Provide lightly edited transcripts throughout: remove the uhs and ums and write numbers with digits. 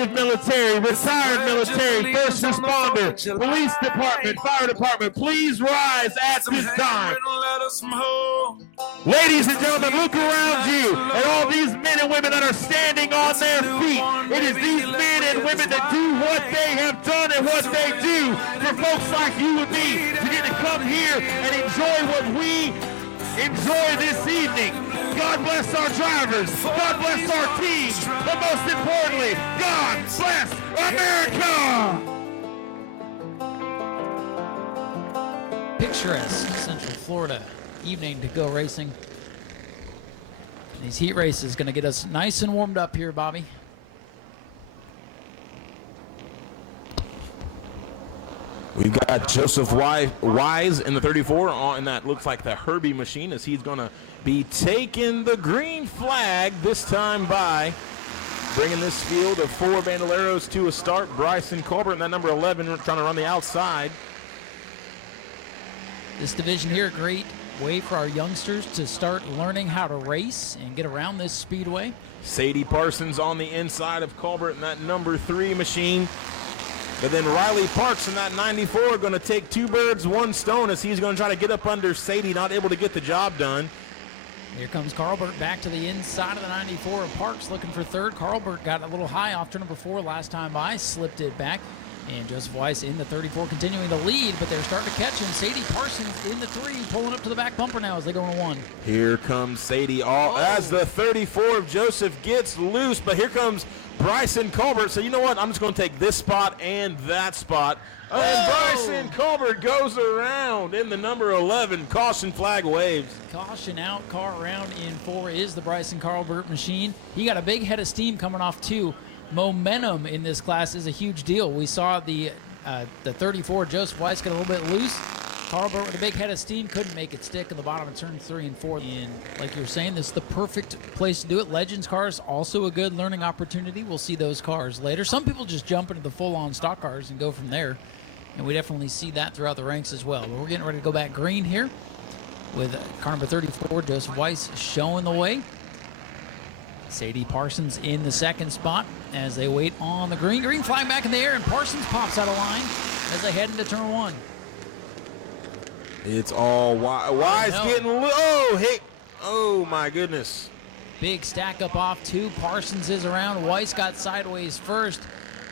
active military, retired military, first responder, police department, fire department, please rise at this time. Ladies and gentlemen, look around you at all these men and women that are standing on their feet. It is these men and women that do what they have done and what they do for folks like you and me to get to come here and enjoy what we enjoy this evening. God bless our drivers. God bless our team. But most importantly, God bless America. Picturesque Central Florida evening to go racing. These heat races going to get us nice and warmed up here, Bobby. We've got Joseph Wise in the 34 and that looks like the Herbie machine as he's going to be taking the green flag this time by bringing this field of 4 Bandoleros to a start. Bryson Colbert and that number 11 trying to run the outside. This division here, a great way for our youngsters to start learning how to race and get around this speedway. Sadie Parsons on the inside of Colbert in that number 3 machine. But then Riley Parks in that 94 are going to take 2 birds, 1 stone as he's going to try to get up under Sadie, not able to get the job done. Here comes Carlbert back to the inside of the 94. Parks looking for third. Carlbert got a little high off turn number 4 last time by, slipped it back. And Joseph Weiss in the 34 continuing to lead, but they're starting to catch him. Sadie Parsons in the 3, pulling up to the back bumper now as they go in 1. Here comes Sadie as the 34 of Joseph gets loose, but here comes Bryson Colbert. So you know what? I'm just going to take this spot and that spot. And Bryson Colbert goes around in the number 11. Caution flag waves. Caution out, car around in 4 is the Bryson Colbert machine. He got a big head of steam coming off 2. Momentum in this class is a huge deal. We saw the 34, Joseph Weiss, get a little bit loose. Carlbert with a big head of steam couldn't make it stick in the bottom of turns 3 and 4. And like you're saying, this is the perfect place to do it. Legends cars, also a good learning opportunity. We'll see those cars later. Some people just jump into the full-on stock cars and go from there. And we definitely see that throughout the ranks as well. But we're getting ready to go back green here with car number 34, Joseph Weiss, showing the way. Sadie Parsons in the 2nd spot as they wait on the green. Green flag back in the air, and Parsons pops out of line as they head into turn 1. It's all Wise getting oh my goodness. Big stack up off 2. Parsons is around. Weiss got sideways first.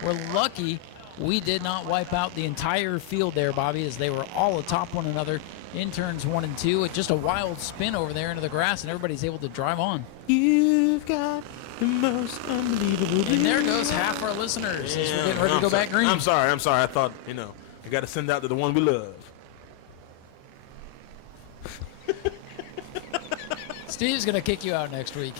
We're lucky we did not wipe out the entire field there, Bobby, as they were all atop one another in turns 1 and 2. It's just a wild spin over there into the grass, and everybody's able to drive on. You've got the most unbelievable. And there goes half our listeners as we're getting ready to go back green. I'm sorry. I thought, you got to send out to the one we love. Steve's going to kick you out next week.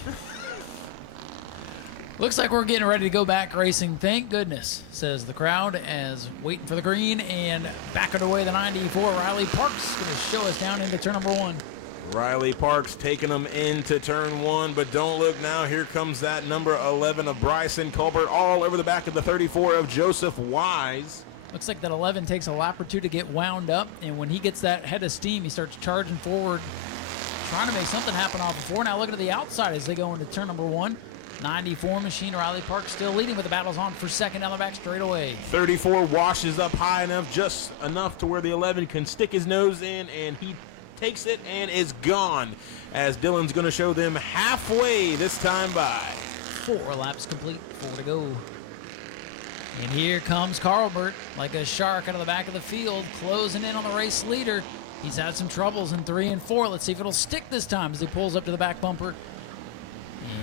Looks like we're getting ready to go back racing. Thank goodness, says the crowd, as waiting for the green and back away the 94. Riley Parks going to show us down into turn number 1. Riley Parks taking them into turn 1, but don't look now. Here comes that number 11 of Bryson Colbert all over the back of the 34 of Joseph Wise. Looks like that 11 takes a lap or 2 to get wound up, and when he gets that head of steam, he starts charging forward, trying to make something happen off the 4. Now looking to the outside as they go into turn number 1. 94 machine, Riley Parks still leading, but the battle's on for 2nd down the back straightaway. 34 washes up high enough, just enough to where the 11 can stick his nose in, and he takes it and is gone, as Dylan's going to show them halfway this time by. 4 laps complete, 4 to go. And here comes Carlbert like a shark out of the back of the field, closing in on the race leader. He's had some troubles in 3 and 4. Let's see if it'll stick this time as he pulls up to the back bumper.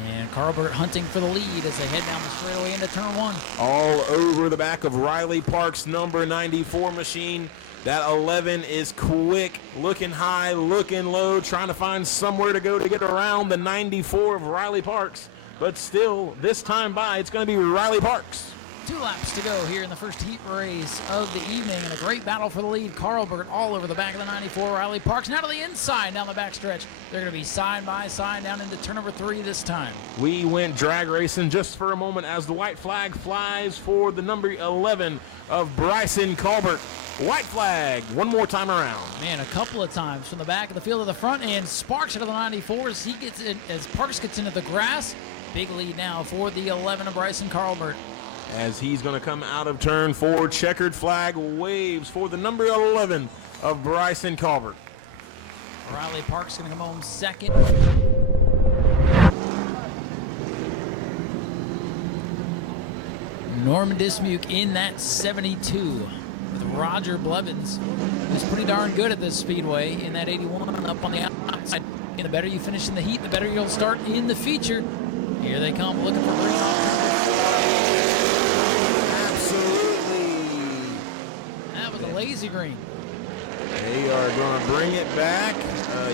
And Carlbert hunting for the lead as they head down the straightaway into turn 1. All over the back of Riley Parks' number 94 machine. That 11 is quick, looking high, looking low, trying to find somewhere to go to get around the 94 of Riley Parks. But still, this time by, it's going to be Riley Parks. 2 laps to go here in the first heat race of the evening, and a great battle for the lead. Carlbert all over the back of the 94. Riley Parks now to the inside down the backstretch. They're going to be side by side down into turn number 3 this time. We went drag racing just for a moment as the white flag flies for the number 11 of Bryson Colbert. White flag one more time around. Man, a couple of times from the back of the field to the front, and Sparks out of the 94 as he gets in, as Parks gets into the grass. Big lead now for the 11 of Bryson Colbert. as he's going to come out of turn 4. Checkered flag waves for the number 11 of Bryson Colbert. Riley Park's going to come home second. Norman Dismuke in that 72 with Roger Blevins, who's pretty darn good at this speedway in that 81 up on the outside. And the better you finish in the heat, the better you'll start in the feature. Here they come looking for green. Absolutely. That was a lazy green. They are going to bring it back.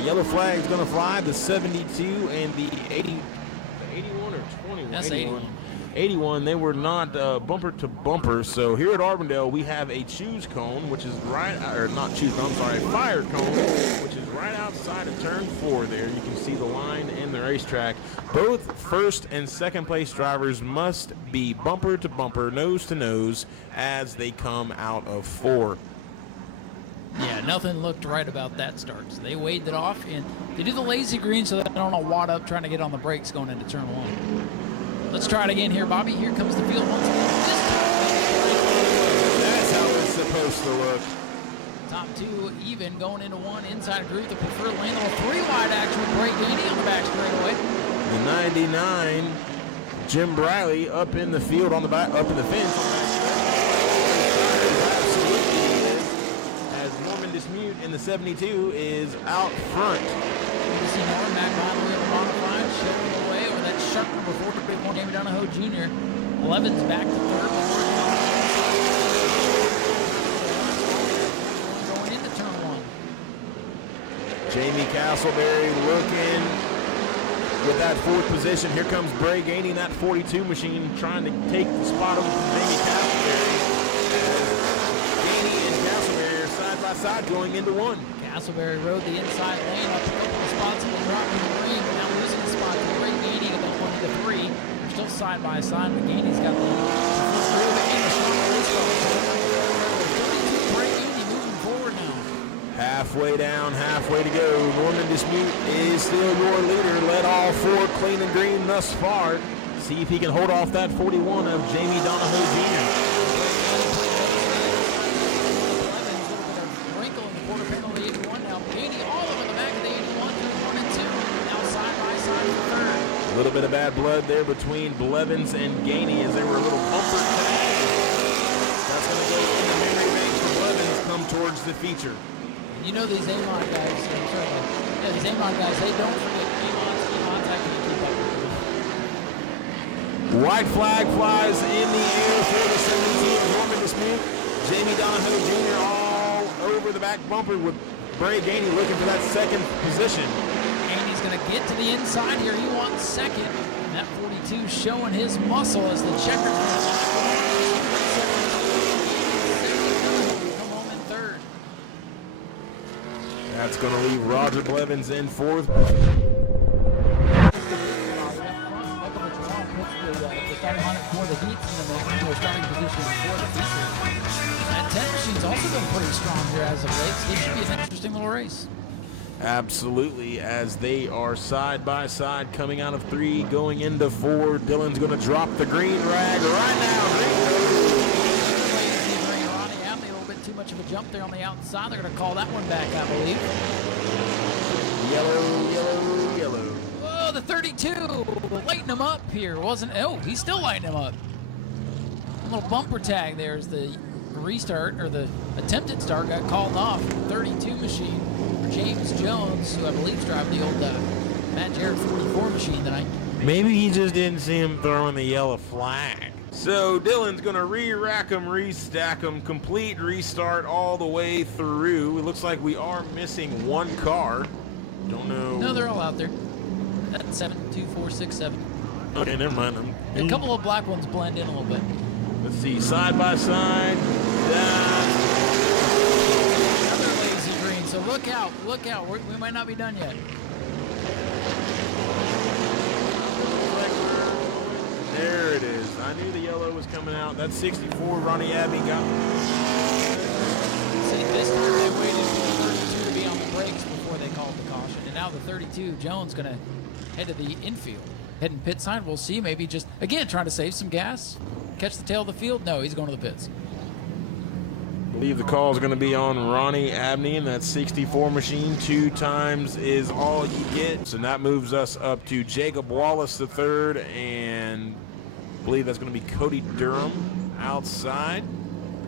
Yellow flag is going to fly. The 72 and the 80, the 81 or 21? That's 81. 81, they were not bumper to bumper. So here at Auburndale, we have a choose cone, which is right, or not choose cone, I'm sorry, fire cone, which is right outside of turn 4 there. You can see the line and the racetrack. Both first and second place drivers must be bumper to bumper, nose to nose, as they come out of 4. Yeah, nothing looked right about that start. So they waved it off, and they do the lazy green so they don't wad up trying to get on the brakes going into turn 1. Let's try it again here, Bobby. Here comes the field once again. That's how it's supposed to look. Top 2 even going into 1 inside group. The preferred lane on a 3-wide action with Bray Ganey on the back straightaway. The 99, Jim Briley up in the field on the back, up in the fence. Absolutely, as Norman Dismute in the 72 is out front. You see Norman back behind the wheel of the modified, shifting away over that sharp number 4 to big one, Jamie Donahoe Jr. Levin's back to third. Going into turn 1. Jamie Castleberry looking with that 4th position. Here comes Bray Ganey, that 42 machine, trying to take the spot over from Jamie Castleberry. Ganey and Castleberry are side by side going into 1. Castleberry rode the inside lane up a couple of spots and dropping the green, but now losing the spot to Bray Ganey to go 1 to 3. They're still side by side, but Ganey's got the move and the strong release car. 32 Bray Ganey moving forward now. Halfway down, halfway to go. Norman Dismute is still your leader. Led all 4 clean and green thus far. See if he can hold off that 41 of Jamie Donahoe Jr. A little bit of bad blood there between Blevins and Ganey as they were a little bumper tag. That's going to go in the memory bank for Blevins come towards the feature. You know these Amon guys, these Amon guys, they don't forget Amon's I can't keep up with them. White flag flies in the air for the 17 Norman Dismute. Jamie Donahoe Jr. all over the back bumper with Bray Ganey looking for that 2nd position. Ganey's going to get to the inside here. He wants 2nd. And that 42 showing his muscle as the Checkers come home in 3rd. That's going to leave Roger Blevins in 4th. That 10 machine's also been pretty strong here as of late, so this should be an interesting little race. Absolutely, as they are side by side coming out of 3, going into 4. Dylan's going to drop the green rag right now. Ronnie Abney, a little bit too much of a jump there on the outside. They're going to call that one back, I believe. Yellow, yellow, yellow. Whoa, the 32 lighting him up here, wasn't? Oh, he's still lighting him up. A little bumper tag there as the restart, or the attempted start, got called off. 32 machine. James Jones, who I believe is driving the old Matt Jarrett 44 machine tonight. Maybe he just didn't see him throwing the yellow flag. So Dylan's going to re-rack them, restack them, complete restart all the way through. It looks like we are missing 1 car. Don't know. No, they're all out there. That's 7, 2, 4, 6, 7. Okay, never mind. A couple of black ones blend in a little bit. Let's see, side by side. Another lazy green, so look out, look out. We might not be done yet. There it is. I knew the yellow was coming out. That's 64. Ronnie Abbey got. See, this time they waited for the 32 to be on the brakes before they called the caution. And now the 32, Jones, going to head to the infield. Heading pit side, we'll see. Maybe just, again, trying to save some gas. catch the tail of the field? No, he's going to the pits. I believe the call is going to be on Ronnie Abney in that 64 machine. 2 times is all you get. So that moves us up to Jacob Wallace III, and I believe that's going to be Cody Durham outside.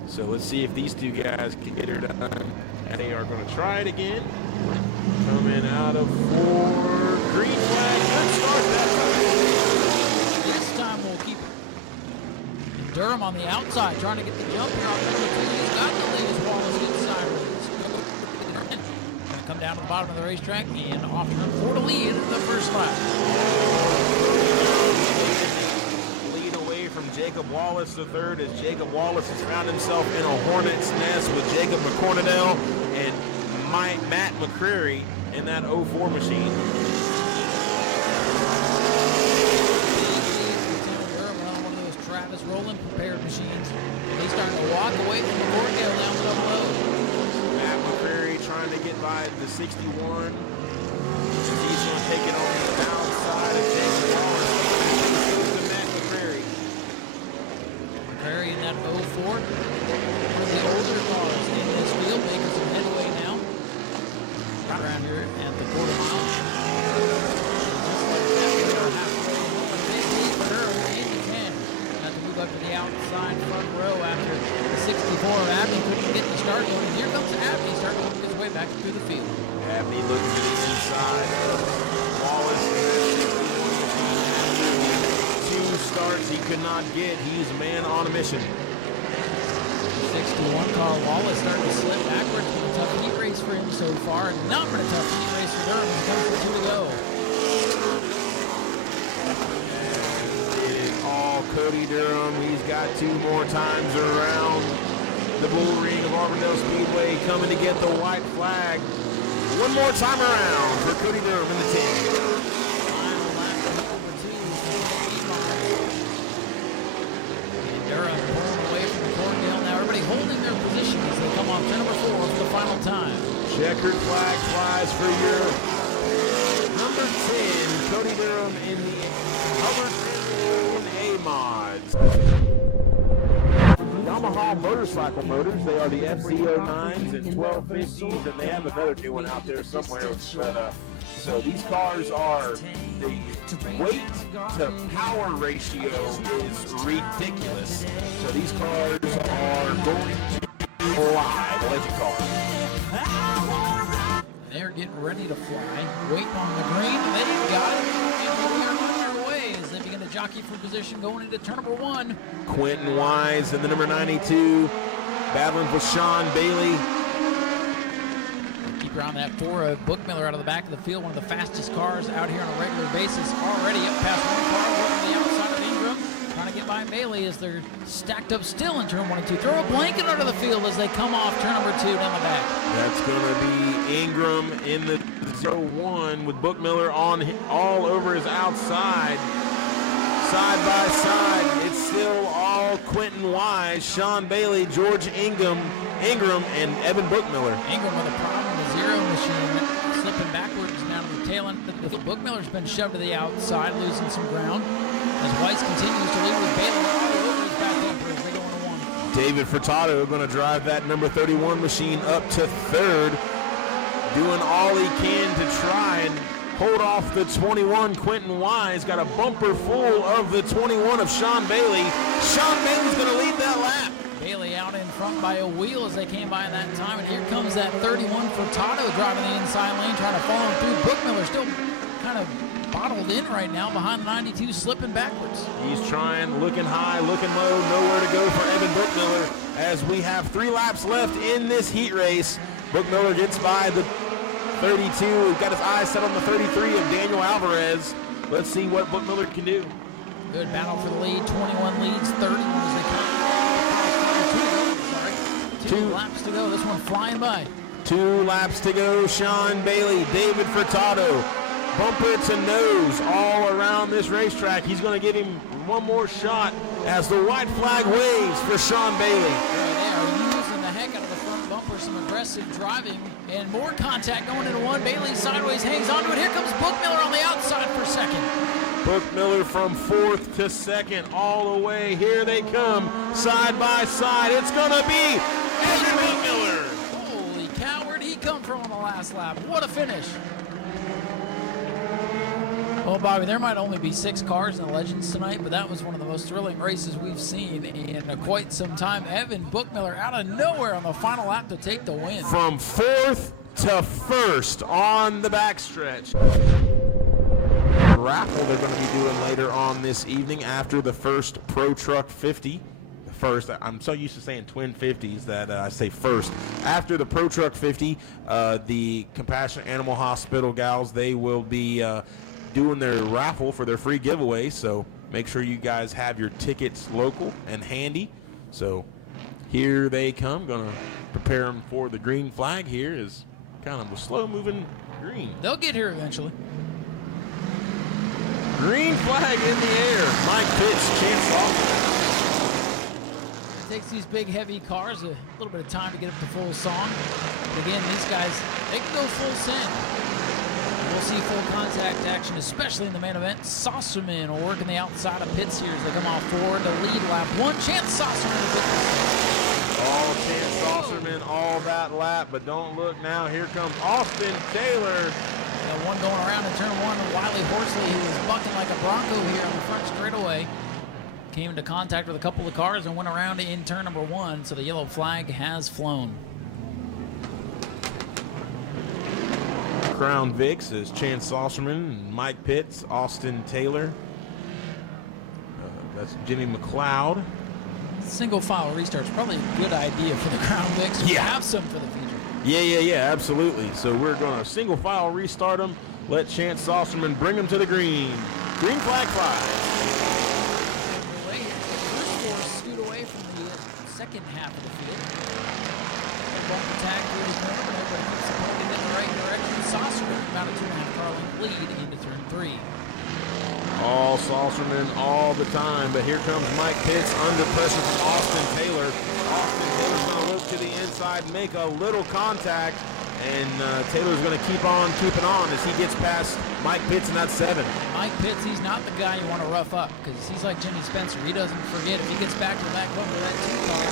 So let's see if these two guys can get her done. And they are going to try it again. Coming out of 4, green flag, good start that time. This time we'll keep it. Durham on the outside, trying to get the jump here on number 2. He's got the lead as Wallace gets sideways. Going to come down to the bottom of the racetrack and off turn 4 to lead in the first lap. Lead away from Jacob Wallace III as Jacob Wallace has found himself in a hornet's nest with Jacob McCornadell and Matt McCreary in that 04 machine. One of those Travis Rowland prepared machines. He's starting to walk away from the Cornell down the double low. Matt McCreary trying to get by the 61. He's going to take it on the outside of Jacob Wallace. To Matt McCreary. McCreary in that 04. One of the older cars in this field, making some headway now. Around here at the quarter mile. Got to move up to the outside front row after the 64 of Abney couldn't get the start going. Here comes Abney starting to work his way back through the field. Abney looking to the inside. Wallace. 2 starts he could not get. He's a man on a mission. 61 car Wallace starting to slip backwards. Been a tough heat race for him so far, and not been a tough heat race for Durham. He's coming for 2 to go. It is all Cody Durham. He's got 2 more times around the bull ring of Auburndale Speedway, coming to get the white flag. 1 more time around for Cody Durham in the 10. Final lap number 2. Durham pulling away from the Cornell. Now everybody holding their position as they come off turn number 4 for the final time. Checkered flag flies for your number 10, Cody Durham in the Hubbard A-Mods. Yamaha motorcycle motors. They are the FC09s and 1250s, and they have another new one out there somewhere. But, so these cars are, the weight to power ratio is ridiculous. So these cars are going to fly, legend cars. They're getting ready to fly, waiting on the green. They've got it, and we are on their way as they begin to jockey for position going into turn number 1. Quentin Wise and the number 92, battling for Sean Bailey. Keep around that 4 Bookmiller out of the back of the field, one of the fastest cars out here on a regular basis. Already up past 1 car, working the outside of Ingram. Trying to get by Bailey as they're stacked up still in turn 1 and 2. Throw a blanket under the field as they come off turn number 2 down the back. That's going to be Ingram in the 0-1 with Bookmiller on all over his outside. Side by side, it's still all Quentin Wise, Sean Bailey, George Ingram, and Evan Bookmiller. Ingram with a problem with the 0 machine, slipping backwards down to the tail end. Bookmiller's been shoved to the outside, losing some ground. As Weiss continues to lead with Bailey all over his back bumper as they go into 1. David Furtado going to drive that number 31 machine up to 3rd, doing all he can to try and hold off the 21. Quentin Wise got a bumper full of the 21 of Sean Bailey. Sean Bailey's going to lead that lap. Bailey out in front by a wheel as they came by in that time, and here comes that 31 Furtado driving the inside lane, trying to follow him through. Bookmiller still kind of bottled in right now behind the 92, slipping backwards. He's trying, looking high, looking low, nowhere to go for Evan Bookmiller as we have 3 laps left in this heat race. Bookmiller gets by the 32. He's got his eyes set on the 33 of Daniel Alvarez. Let's see what Bookmiller can do. Good battle for the lead. 21 leads, 31 as they come. 2 laps to go. This one flying by. 2 laps to go. Sean Bailey, David Furtado, bumper to nose all around this racetrack. He's going to give him 1 more shot as the white flag waves for Sean Bailey. They are using the heck out of the front bumper, some aggressive driving, and more contact going into 1. Bailey sideways hangs onto it. Here comes Bookmiller on the outside for 2nd. Bookmiller from 4th to 2nd, all the way. Here they come, side by side. It's gonna be Evan Bookmiller. Holy cow, where'd he come from on the last lap? What a finish. Well, Bobby, there might only be 6 cars in the Legends tonight, but that was one of the most thrilling races we've seen in quite some time. Evan Bookmiller out of nowhere on the final lap to take the win. From 4th to 1st on the backstretch. Raffle they're going to be doing later on this evening after the first Pro Truck 50. The first, I'm so used to saying twin 50s that I say first. After the Pro Truck 50, the Compassionate Animal Hospital gals, they will be doing their raffle for their free giveaway, so make sure you guys have your tickets local and handy. So here they come, gonna prepare them for the green flag. Here is kind of a slow moving green. They'll get here eventually. Green flag in the air. Mike Pitts, Chance Austin. It takes these big heavy cars a little bit of time to get up to full song. But again, these guys, they can go full send. We'll see full contact action, especially in the main event. Saucerman will work in the outside of pits here as they come off forward to lead lap 1. Chance Saucerman. All Chance Saucerman all that lap, but don't look now. Here comes Austin Taylor. Got one going around in turn 1. Wiley Horsley, who was bucking like a Bronco here on the front straightaway, came into contact with a couple of cars and went around in turn number 1, so the yellow flag has flown. Crown Vics is Chance Saucerman, Mike Pitts, Austin Taylor. That's Jimmy McLeod. Single file restart's probably a good idea for the Crown Vics. Yeah. Have some for the future. Yeah, absolutely. So we're going to single file restart them. Let Chance Saucerman bring them to the green. Green flag fly. First four scoot away from the second half of the field. Bumper tag through his corner, but everybody keeps pointing in the right direction. Saucerman about a 2.5 car length lead into turn 3. All Saucerman all the time, but here comes Mike Pitts under pressure from Austin Taylor. Austin Taylor's going to look to the inside, make a little contact, and Taylor's going to keep on keeping on as he gets past Mike Pitts in that 7. Mike Pitts, he's not the guy you want to rough up because he's like Jimmy Spencer. He doesn't forget if he gets back to the back bumper of that 2 car.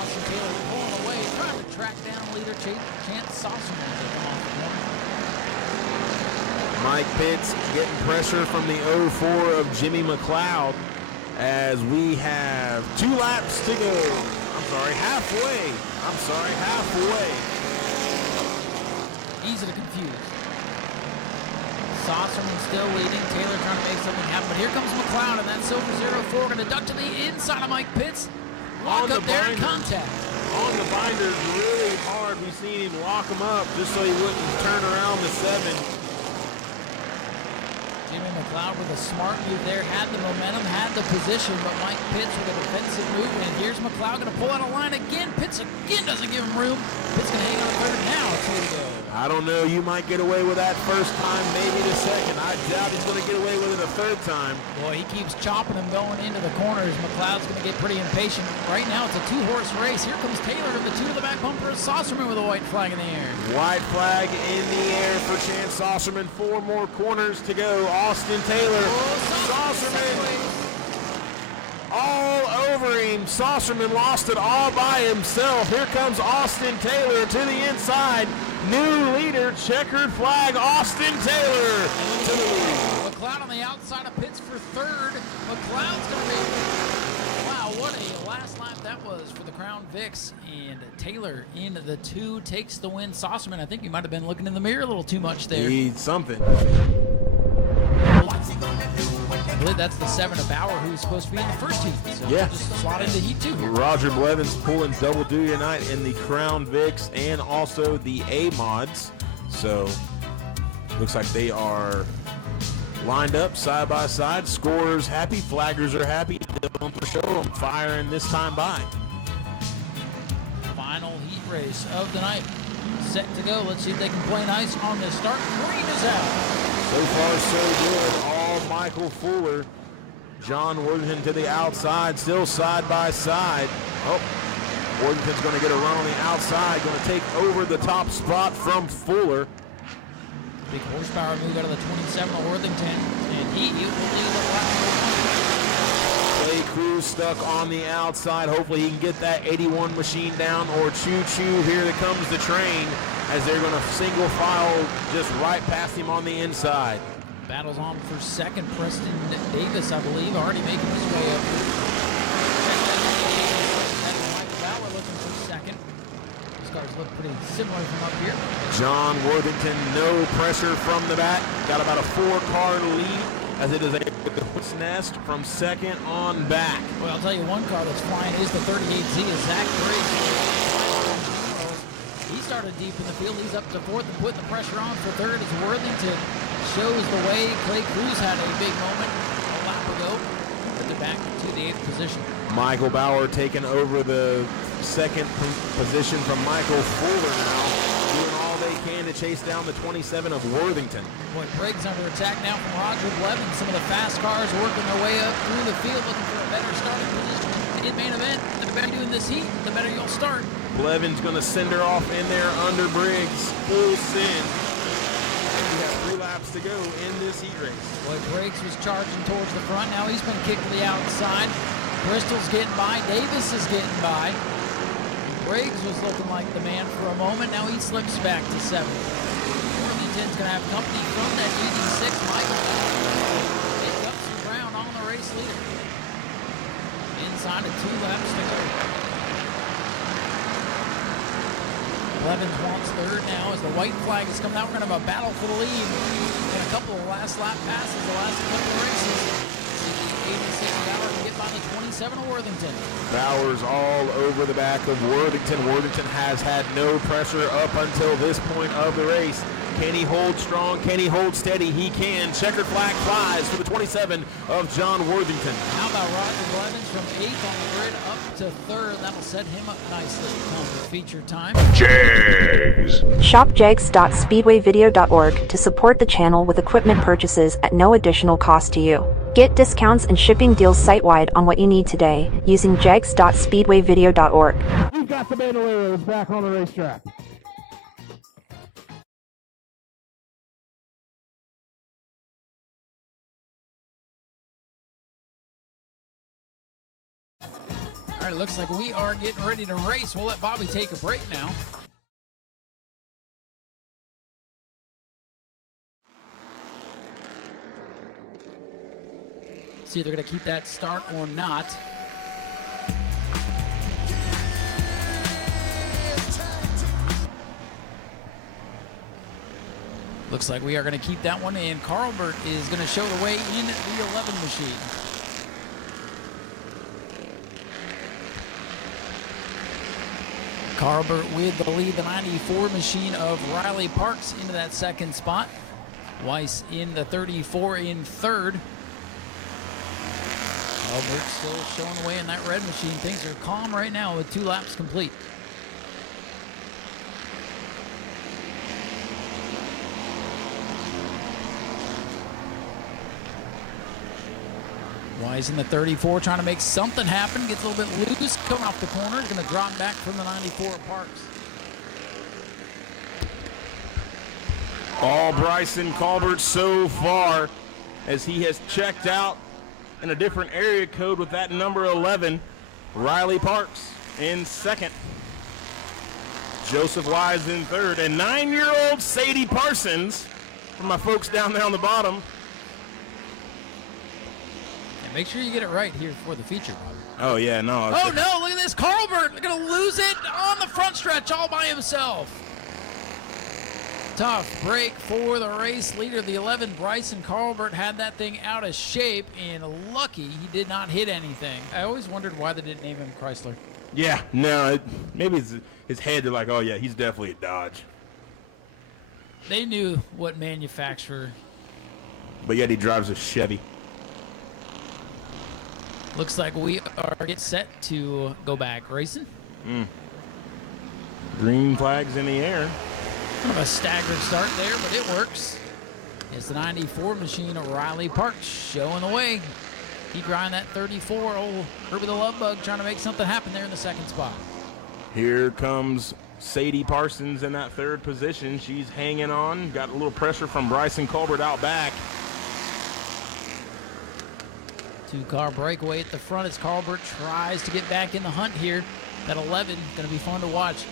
Austin Taylor pulling away, trying to track down leader Chance Saucerman as they come off the corner. Mike Pitts getting pressure from the 04 of Jimmy McLeod as we have 2 laps to go. Halfway. Easy to confuse. Saucerman still leading. Taylor trying to make something happen. But here comes McLeod, and that silver 04 going to duck to the inside of Mike Pitts. Lock up there in contact. On the binders really hard. We've seen him lock him up just so he wouldn't turn around the 7. Jimmy McLeod with a smart move there, had the momentum, had the position, but Mike Pitts with a defensive move, and here's McLeod going to pull out a line again. Pitts again doesn't give him room. Pitts going to hang on third now, 2 to go. I don't know, you might get away with that first time, maybe the second. I doubt he's going to get away with it the third time. Boy, he keeps chopping him going into the corners. McLeod's going to get pretty impatient. Right now it's a 2-horse race. Here comes Taylor to the 2 of the back bumper. Saucerman with a white flag in the air. White flag in the air for Chance Saucerman. 4 more corners to go. Austin Taylor. Saucerman all over him. Saucerman lost it all by himself. Here comes Austin Taylor to the inside. New leader, checkered flag, Austin Taylor to the lead. McLeod on the outside of Pitts for 3rd. McLeod's going to be... Wow, what a last lap that was for the Crown Vics. And Taylor in the 2 takes the win. Saucerman, I think you might have been looking in the mirror a little too much there. Needs something. I believe that's the 7 of Bauer, who's supposed to be in the first heat. So yeah. Just slot into heat 2 here. Roger Blevins pulling double duty tonight in the Crown Vics and also the A mods. So looks like they are lined up side by side. Scorers happy, flaggers are happy. The bumper show them firing this time by. Final heat race of the night. Set to go. Let's see if they can play nice on the start. Green is out. So far, so good. All Michael Fuller. John Worthington to the outside, still side by side. Oh, Worthington's going to get a run on the outside, going to take over the top spot from Fuller. Big horsepower move out of the 27 of Worthington, and he will lead the lap. Clay Cruz stuck on the outside. Hopefully he can get that 81 machine down, or choo-choo, here comes the train as they're going to single file just right past him on the inside. Battles on for second. Preston Davis, I believe, already making his way up. Mike Bauer looking for second. These cars look pretty similar from up here. John Worthington, no pressure from the back. Got about a 4-car lead as it is a nest from second on back. Well, I'll tell you one car that's flying is the 38Z of Zach Briggs. He started deep in the field. He's up to fourth and putting the pressure on for third as Worthington shows the way. Clay Cruz had a big moment a lap ago. But they're back to the 8th position. Michael Bauer taking over the second position from Michael Fuller now, doing all they can to chase down the 27 of Worthington. Boy, Briggs under attack now from Roger Blevins. Some of the fast cars working their way up through the field, looking for a better starting position in main event. The better you're doing this heat, the better you'll start. Blevins going to send her off in there under Briggs. Full send. We have 3 laps to go in this heat race. Boy, Briggs was charging towards the front. Now he's been kicked to the outside. Bristol's getting by. Davis is getting by. Briggs was looking like the man for a moment. Now he slips back to 7th. Worthington's going to have company from that 86 Michael. Pick up some ground on the race leader. Inside of 2 laps to go. Blevins wants third now as the white flag is coming out. We're going to have a battle for the lead in a couple of last lap passes the last couple of races. 86 Bauer can get by the 27 of Worthington. Bauer's all over the back of Worthington. Worthington has had no pressure up until this point of the race. Can he hold strong? Can he hold steady? He can. Checkered flag flies for the 27 of John Worthington. How about Roger Blevins from 8th on the grid up to 3rd? That'll set him up nicely. Come for feature time. Jags. Shop jags.speedwayvideo.org to support the channel with equipment purchases at no additional cost to you. Get discounts and shipping deals site-wide on what you need today using jags.speedwayvideo.org. We've got the Bandoleros back on the racetrack. All right, it looks like we are getting ready to race. We'll let Bobby take a break now. See if they're going to keep that start or not. Looks like we are going to keep that one in. Carlbert is going to show the way in the 11 machine. Carlbert with the lead, the 94 machine of Riley Parks into that second spot. Weiss in the 34 in third. Carlbert still showing the way in that red machine. Things are calm right now with 2 laps complete. Wise in the 34 trying to make something happen. Gets a little bit loose. Coming off the corner. Going to drop back from the 94 of Parks. All Bryson Colbert so far as he has checked out in a different area code with that number 11. Riley Parks in second. Joseph Wise in third. And 9-year-old Sadie Parsons, for my folks down there on the bottom. And make sure you get it right here for the feature, Rob. Oh, yeah, no. Oh, no, look at this. Carlbert going to lose it on the front stretch all by himself. Tough break for the race leader. The 11, Bryson Carlbert, had that thing out of shape, and lucky he did not hit anything. I always wondered why they didn't name him Chrysler. Yeah, no, maybe it's his head. They're like, oh, yeah, he's definitely a Dodge. They knew what manufacturer. But yet he drives a Chevy. Looks like we are get set to go back racing. Green flags in the air. Kind of a staggered start there, but it works. It's the 94 machine of Riley Parks showing the way. He driving that 34. Old Herbie the Love Bug trying to make something happen there in the second spot. Here comes Sadie Parsons in that third position. She's hanging on. Got a little pressure from Bryson Colbert out back. Two-car breakaway at the front as Colbert tries to get back in the hunt here. That 11 going to be fun to watch.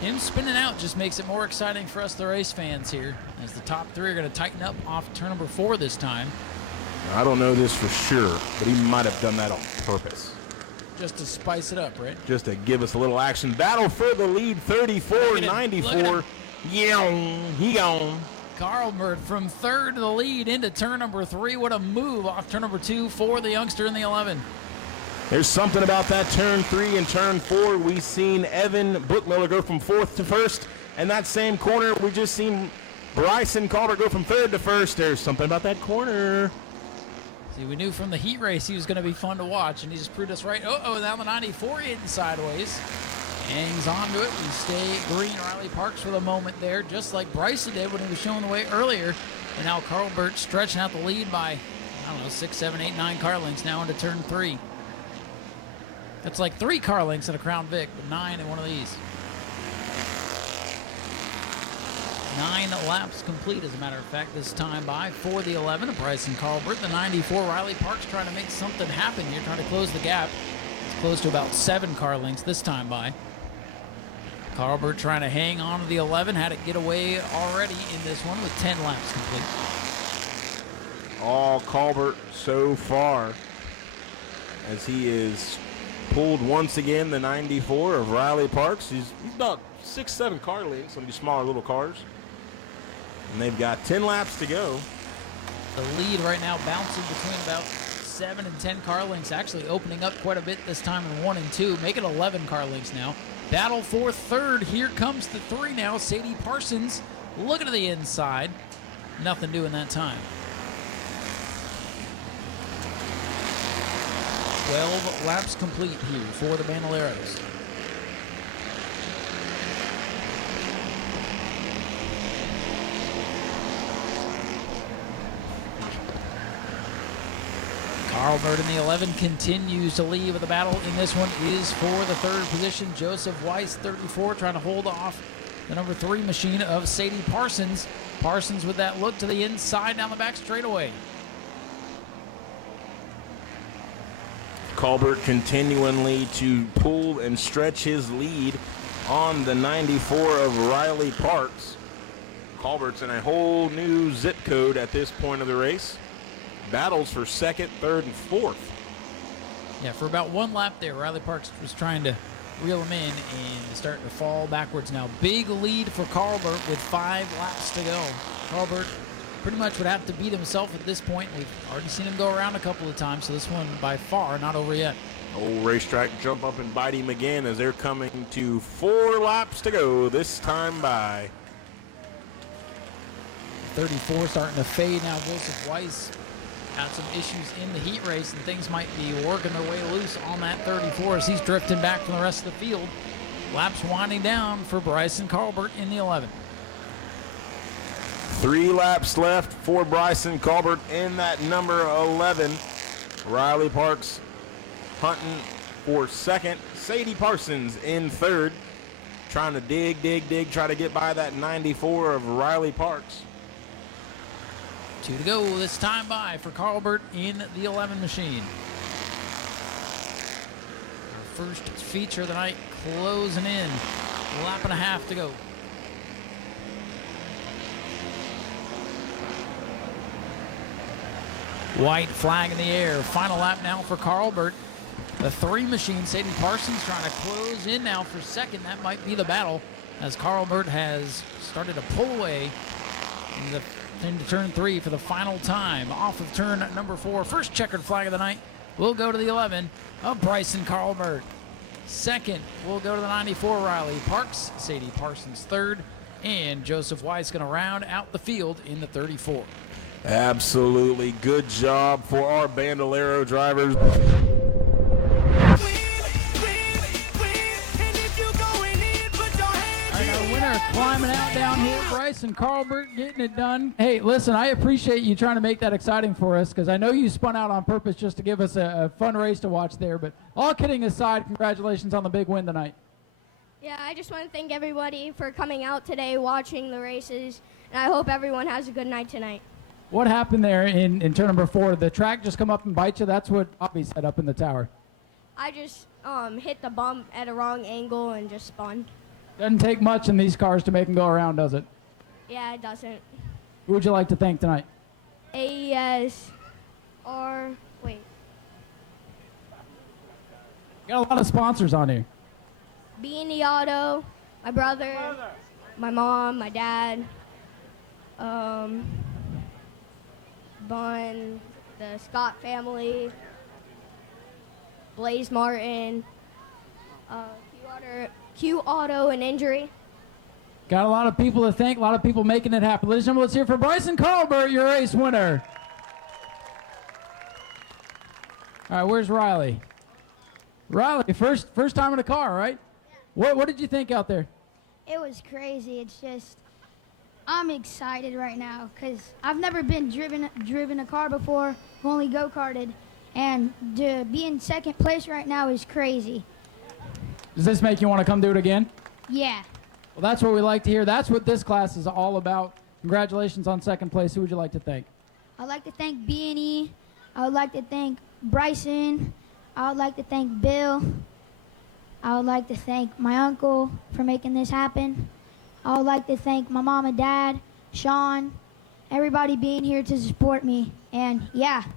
Him spinning out just makes it more exciting for us, the race fans here, as the top three are going to tighten up off turn number 4 this time. I don't know this for sure, but he might have done that on purpose. Just to spice it up, right? Just to give us a little action. Battle for the lead, 34-94. Yeah, he gone. Colbert from third to the lead into turn number 3. What a move off turn number 2 for the youngster in the 11. There's something about that turn 3 and turn 4. We've seen Evan Bookmiller go from 4th to 1st. And that same corner, we just seen Bryson Colbert go from 3rd to 1st. There's something about that corner. See, we knew from the heat race he was going to be fun to watch, and he just proved us right. Now the 94 hitting sideways. Hangs on to it. We stay green. Riley Parks for the moment there, just like Bryson did when he was showing the way earlier. And now Colbert stretching out the lead by, 6, 7, 8, 9 car lengths now into turn 3. That's like 3 car lengths at a Crown Vic, but 9 in one of these. 9 laps complete, as a matter of fact, this time by for the 11 of Bryson Colbert. The 94, Riley Parks, trying to make something happen here, trying to close the gap. It's close to about 7 car lengths this time by. Colbert trying to hang on to the 11, had it get away already in this one with 10 laps complete. All Colbert so far, as he is pulled once again, the 94 of Riley Parks. He's about 6, 7 car lengths on these smaller little cars. And they've got 10 laps to go. The lead right now bouncing between about 7 and 10 car lengths, actually opening up quite a bit this time in 1 and 2, making 11 car lengths now. Battle for third. Here comes the 3 now. Sadie Parsons looking to the inside. Nothing doing that time. 12 laps complete here for the Bandoleros. Colbert in the 11 continues to lead, but the battle in this one is for the third position. Joseph Weiss, 34, trying to hold off the number 3 machine of Sadie Parsons. Parsons with that look to the inside down the back straightaway. Colbert continually to pull and stretch his lead on the 94 of Riley Parks. Colbert's in a whole new zip code at this point of the race. Battles for 2nd, 3rd, and 4th. Yeah, for about 1 lap there, Riley Parks was trying to reel him in and starting to fall backwards now. Big lead for Colbert with 5 laps to go. Colbert pretty much would have to beat himself at this point. We've already seen him go around a couple of times, so this one by far not over yet. Old racetrack jump up and bite him again as they're coming to 4 laps to go this time by. 34 starting to fade now. Joseph Weiss had some issues in the heat race, and things might be working their way loose on that 34 as he's drifting back from the rest of the field. Laps winding down for Bryson Colbert in the 11. 3 laps left for Bryson Colbert in that number 11. Riley Parks hunting for 2nd. Sadie Parsons in 3rd. Trying to dig, try to get by that 94 of Riley Parks. 2 to go this time by for Colbert in the 11 machine. Our first feature of the night closing in. A lap and a half to go. White flag in the air. Final lap now for Colbert. The 3 machine, Sadie Parsons trying to close in now for 2nd. That might be the battle as Colbert has started to pull away into turn 3 for the final time. Off of turn number 4. First checkered flag of the night will go to the 11 of Bryson Colbert. 2nd will go to the 94 Riley Parks. Sadie Parsons 3rd. And Joseph Weiss going to round out the field in the 34. Absolutely good job for our Bandolero drivers. Winner climbing out down here, Bryson Colbert getting it done. Hey, listen, I appreciate you trying to make that exciting for us because I know you spun out on purpose just to give us a fun race to watch there. But all kidding aside, congratulations on the big win tonight. Yeah, I just want to thank everybody for coming out today, watching the races, and I hope everyone has a good night tonight. What happened there in turn number 4? The track just come up and bite you? That's what Bobby said up in the tower. I just hit the bump at a wrong angle and just spun. Doesn't take much in these cars to make them go around, does it? Yeah, it doesn't. Who would you like to thank tonight? AES or wait. Got a lot of sponsors on here. Beanie Auto, my brother, my mom, my dad, Bun, the Scott family, Blaze Martin, Q Auto and Injury. Got a lot of people to thank, a lot of people making it happen. Ladies and gentlemen, let's hear for Bryson Carlbert, your race winner. All right, where's Riley? Riley, first time in a car, right? What did you think out there? It was crazy. It's just, I'm excited right now because I've never been driven a car before. I've only go-karted, and to be in second place right now is crazy. Does this make you want to come do it again? Yeah. Well, that's what we like to hear. That's what this class is all about. Congratulations on second place. Who would you like to thank? I'd like to thank B&E. I would like to thank Bryson. I would like to thank Bill. I would like to thank my uncle for making this happen. I would like to thank my mom and dad, Sean, everybody being here to support me. And yeah. Ladies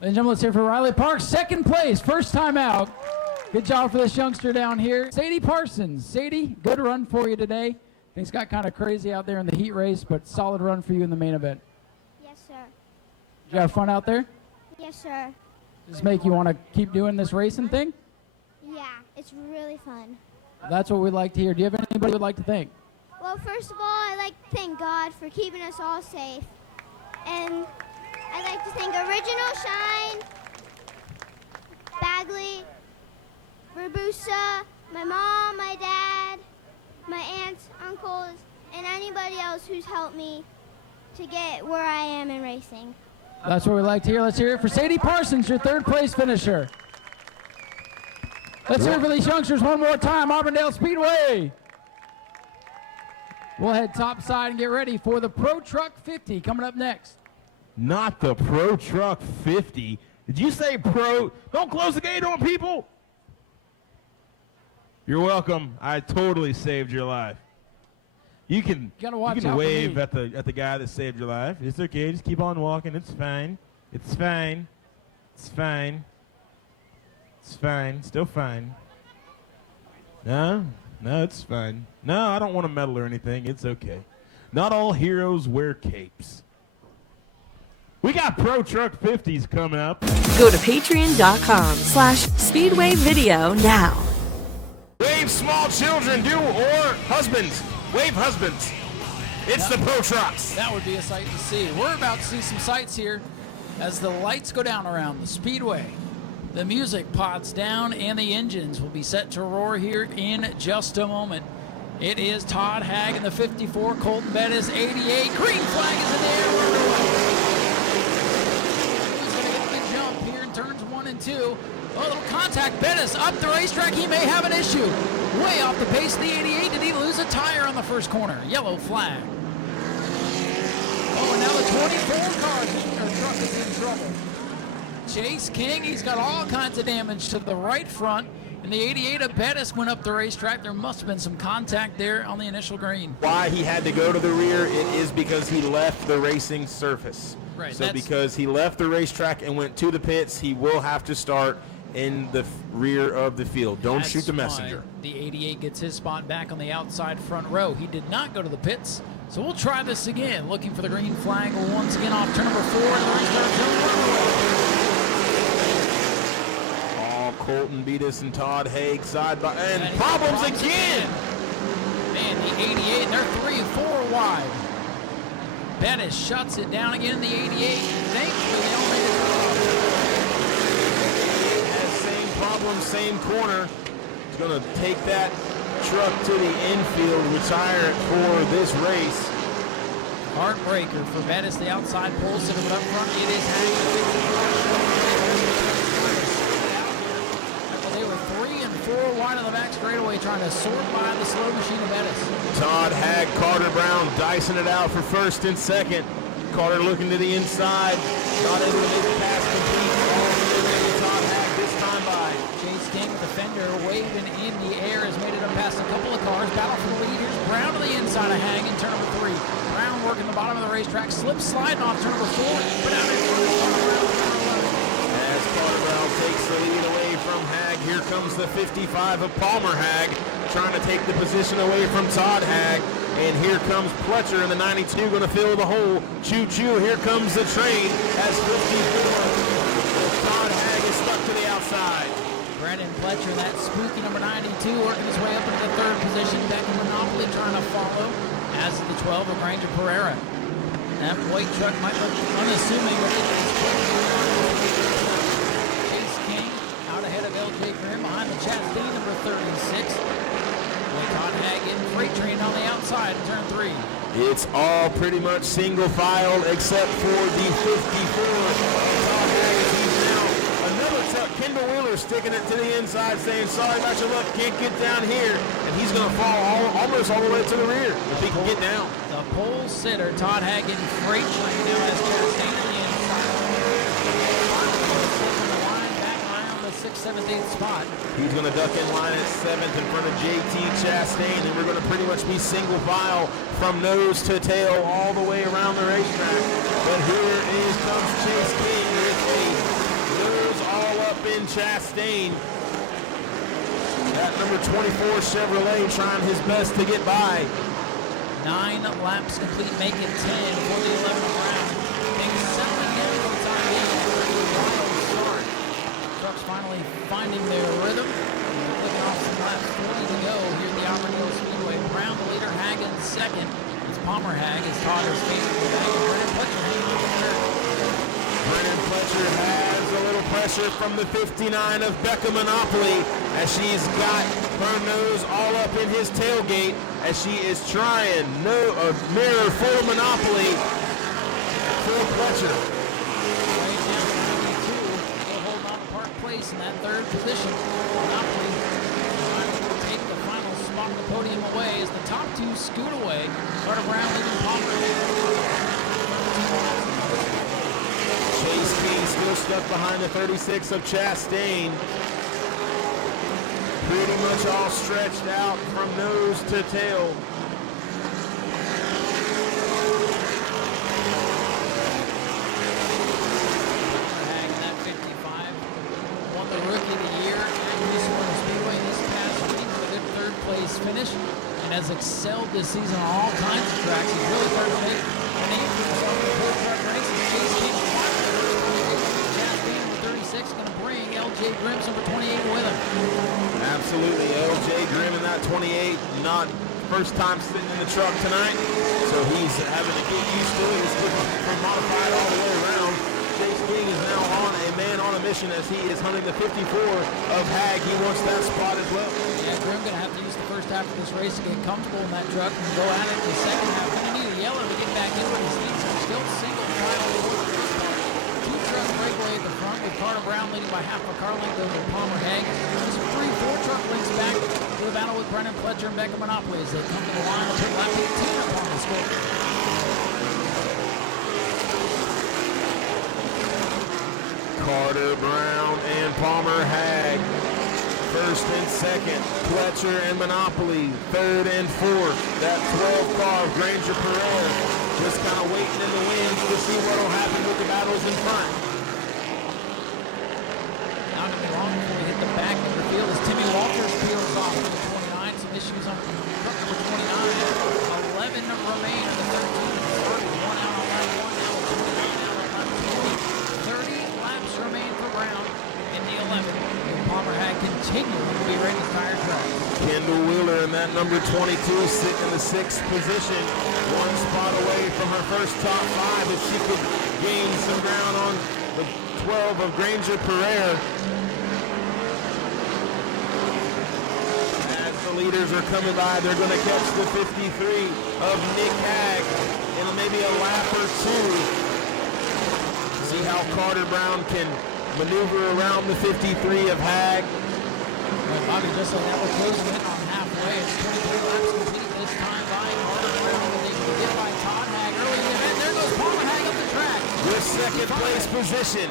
and gentlemen, let's hear for Riley Parks, second place, first time out. Good job for this youngster down here. Sadie Parsons. Sadie, good run for you today. Things got kind of crazy out there in the heat race, but solid run for you in the main event. Yes, sir. Did you have fun out there? Yes, sir. Does this make you want to keep doing this racing thing? Yeah, it's really fun. That's what we'd like to hear. Do you have anybody you'd like to thank? Well, first of all, I'd like to thank God for keeping us all safe. And I'd like to thank Original Shine, Bagley, Rabusa, my mom, my dad, my aunts, uncles, and anybody else who's helped me to get where I am in racing. That's what we like to hear. Let's hear it for Sadie Parsons, your third place finisher. Let's hear it for these youngsters one more time. Auburndale Speedway. We'll head topside and get ready for the Pro Truck 50 coming up next. Not the Pro Truck 50. Did you say Pro? Don't close the gate on people. You're welcome. I totally saved your life. You can wave at the guy that saved your life. It's okay. Just keep on walking. It's fine. It's fine. It's fine. It's fine. Still fine. No, it's fine. No, I don't want to medal or anything. It's okay. Not all heroes wear capes. We got Pro Truck 50s coming up. Go to patreon.com/Speedway Video now. Wave small children do, or husbands. Wave husbands. It's the Pro Trucks. That would be a sight to see. We're about to see some sights here as the lights go down around the Speedway. The music pods down and the engines will be set to roar here in just a moment. It is Todd Haag in the 54, Colton Bettis 88. Green flag is in the air. We're underway. He's going to get the jump here in turns 1 and 2. A little contact. Bettis up the racetrack. He may have an issue. Way off the pace of the 88. Did he lose a tire on the first corner? Yellow flag. Oh, and now the 24 truck is in trouble. Chase King, he's got all kinds of damage to the right front. And the 88 of Bettis went up the racetrack. There must have been some contact there on the initial green. Why he had to go to the rear, it is because he left the racing surface. Right. So because he left the racetrack and went to the pits, he will have to start in the rear of the field. Don't shoot the messenger. The 88 gets his spot back on the outside front row. He did not go to the pits. So we'll try this again. Looking for the green flag once again off turn number 4 in the restart zone. Colton Bettis and Todd Haag side by and problems again. Man, the 88, they're 3-4 wide. Bettis shuts it down again in the 88. Thankfully, they don't make it. Has same problem, same corner. He's going to take that truck to the infield, retire it for this race. Heartbreaker for Bettis, the outside pole center, but up front it is Haag. They were 3 and 4 wide on the back straightaway, trying to sort by the slow machine of Bettis. Todd Hag, Carter Brown dicing it out for first and second. Carter looking to the inside, not able to make the pass complete. Todd Hag this time by. Chase King, the defender, waving in the air, has made it up past a couple of cars. Battle for the lead. Here's Brown to the inside of Hag in turn number 3. Brown working the bottom of the racetrack, slips sliding off turn number 4. But out in front of Carter Brown. As Carter Brown takes the lead away from Hag, here comes the 55 of Palmer Hag, trying to take the position away from Todd Hag. And here comes Pletcher in the 92, going to fill the hole. Choo-choo, here comes the train as 54. Todd Hag is stuck to the outside. Brandon Pletcher, that spooky number 92, working his way up into the 3rd position. Back in Monopoly trying to follow, as is the 12 of Granger Pereira. That white truck might look unassuming, but it is quick. Chase King out ahead of LJ Grimm behind the Chastain, number 36. Todd Hag in freight train on the outside in turn 3. It's all pretty much single file except for the 54. Todd Hag is now another truck. Kendall Wheeler sticking it to the inside, saying, sorry about your luck, can't get down here. And he's going to fall almost all the way to the rear if he can get down. The pole sitter, Todd Hag in freight train now has Chastain on the inside. The line, back line on the 6th, 7th, 8th spot. He's going to duck in line at 7th in front of JT Chastain, and we're going to pretty much be single file from nose to tail all the way around the racetrack. But here comes Chase King with a nose all up in Chastain. That number 24 Chevrolet trying his best to get by. 9 laps complete, make it 10 for the 11th round. Things settling in for the time being. Wild start. Trucks finally finding their rhythm. Looking off some laps, 40 to go here at the Auburndale Speedway. Brown, the leader, Hag in 2nd. It's Palmer Hag as Todd is facing the back. Brennan Pletcher hanging on the 3rd. Brennan Pletcher has a little pressure from the 59 of Becca Monopoly as she's got her nose all up in his tailgate as she is trying a mirror full Monopoly for Pletcher. Right down to 92. Still holding on to Park Place in that 3rd position. Monopoly trying to take the final spot on the podium away as the top 2 scoot away. Carter Brown leading Palmer. Chase King still stuck behind the 36 of Chastain. Pretty much all stretched out from nose to tail. Hag in that 55 won the Rookie of the Year at Auburndale Speedway this past week with a good 3rd place finish and has excelled this season on all kinds of tracks. He's really started to make a name for himself in the full truck races. Chase King going to bring LJ Grimm's number 28 with him. Absolutely, LJ Grimm in that 28, not first time sitting in the truck tonight, so he's having to get used to it. He's looking for modified all the way around. Chase King is now on a man on a mission as he is hunting the 54 of Hag. He wants that spot as well. Yeah, Grimm going to have to use the first half of this race to get comfortable in that truck and go at it in the second half. Going to need a yellow to get back in with his seats. Still single file for the first part. 2-truck breakaway at the front with Carter Brown leading by half a car length over Palmer Hag. Just 3-4 truck lengths back to the battle with Brennan Pletcher and Becca Monopoly as they come to the line to put lap 18 up on the score. Carter Brown and Palmer Hag, 1st and 2nd. Pletcher and Monopoly, 3rd and 4th. That 12 car of Granger Pereira just kind of waiting in the wings to see what will happen with the battles in front. Not going to be long before we hit the back end of the field as Timmy Walters peels off number 29. Some issues on truck number 29. 11 remain on the 13. 1 out on lap 1 now. 29 out on lap 20. 30 laps remain for Brown in the 11. And Palmer Hag continuing to be Raymond's tire track. Kendall Wheeler in that number 22 sitting in the 6th position. 1 spot away from her first top 5 if she could gain some ground on the 12 of Granger Pereira. As the leaders are coming by, they're going to catch the 53 of Nick Hag in maybe a lap or 2. See how Carter Brown can maneuver around the 53 of Hag. Well, Bobby, just like that, we're closing in on halfway. It's 23 laps complete this time by Carter Brown. Was able to get by Todd Hag early in the event. There goes Palmer Hag up the track. With second place position.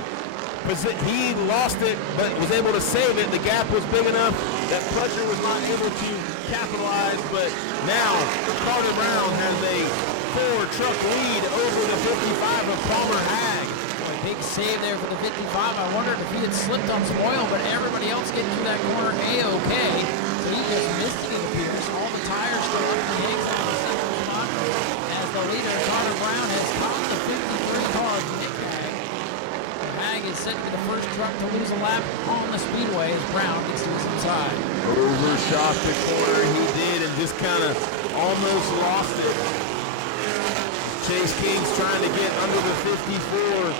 He lost it, but was able to save it. The gap was big enough that Pletcher was not able to capitalize, but now Carter Brown has a 4-truck lead over the 55 of Palmer Hag. A big save there for the 55. I wondered if he had slipped on some oil, but everybody else getting through that corner A-OK. So he just missed it, it appears. All the tires still up, and he hangs out the single spot as the leader, Carter Brown, has topped the 53 car. Nick Hag is set to be the first truck to lose a lap on the speedway as Brown gets to his inside. Overshot the corner, he did, and just kind of almost lost it. Chase King's trying to get under the 54.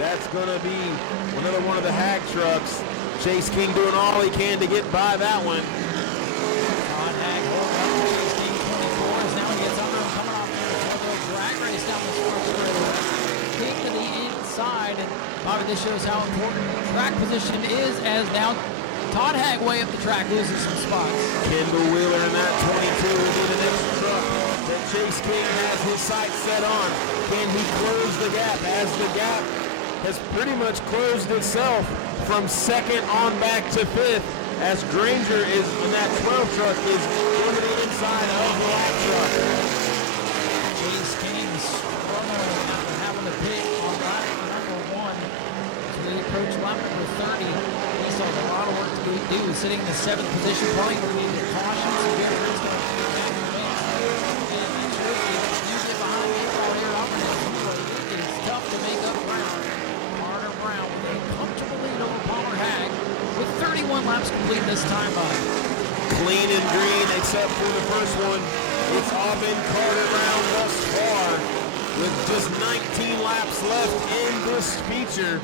That's going to be another one of the Hag trucks. Chase King doing all he can to get by that one. Todd Hag holding up Chase King 24 as now he gets under him coming off there. A drag race down the stretch. King to the inside. And Bobby, this shows how important track position is as now Todd Hag way up the track loses some spots. Kendall Wheeler in that 22 will be the next truck that Chase King has his sights set on. Can he close the gap? As the gap has pretty much closed itself from second on back to fifth, as Granger is in that 12 truck is over the inside of the lap truck. Chase King struggling after having to pit on lap number 1 as we approach lap number 30. He still has a lot of work to do. Sitting in the 7th position, probably going to need to caution. So Gary Rick's going to be back in the race. And you get behind me out here, it's tough to make up ground. Carter Brown with a comfortable lead over Palmer Hag with 31 laps complete this time by. Clean and green except for the first one. It's all been Carter Brown thus far with just 19 laps left in this feature.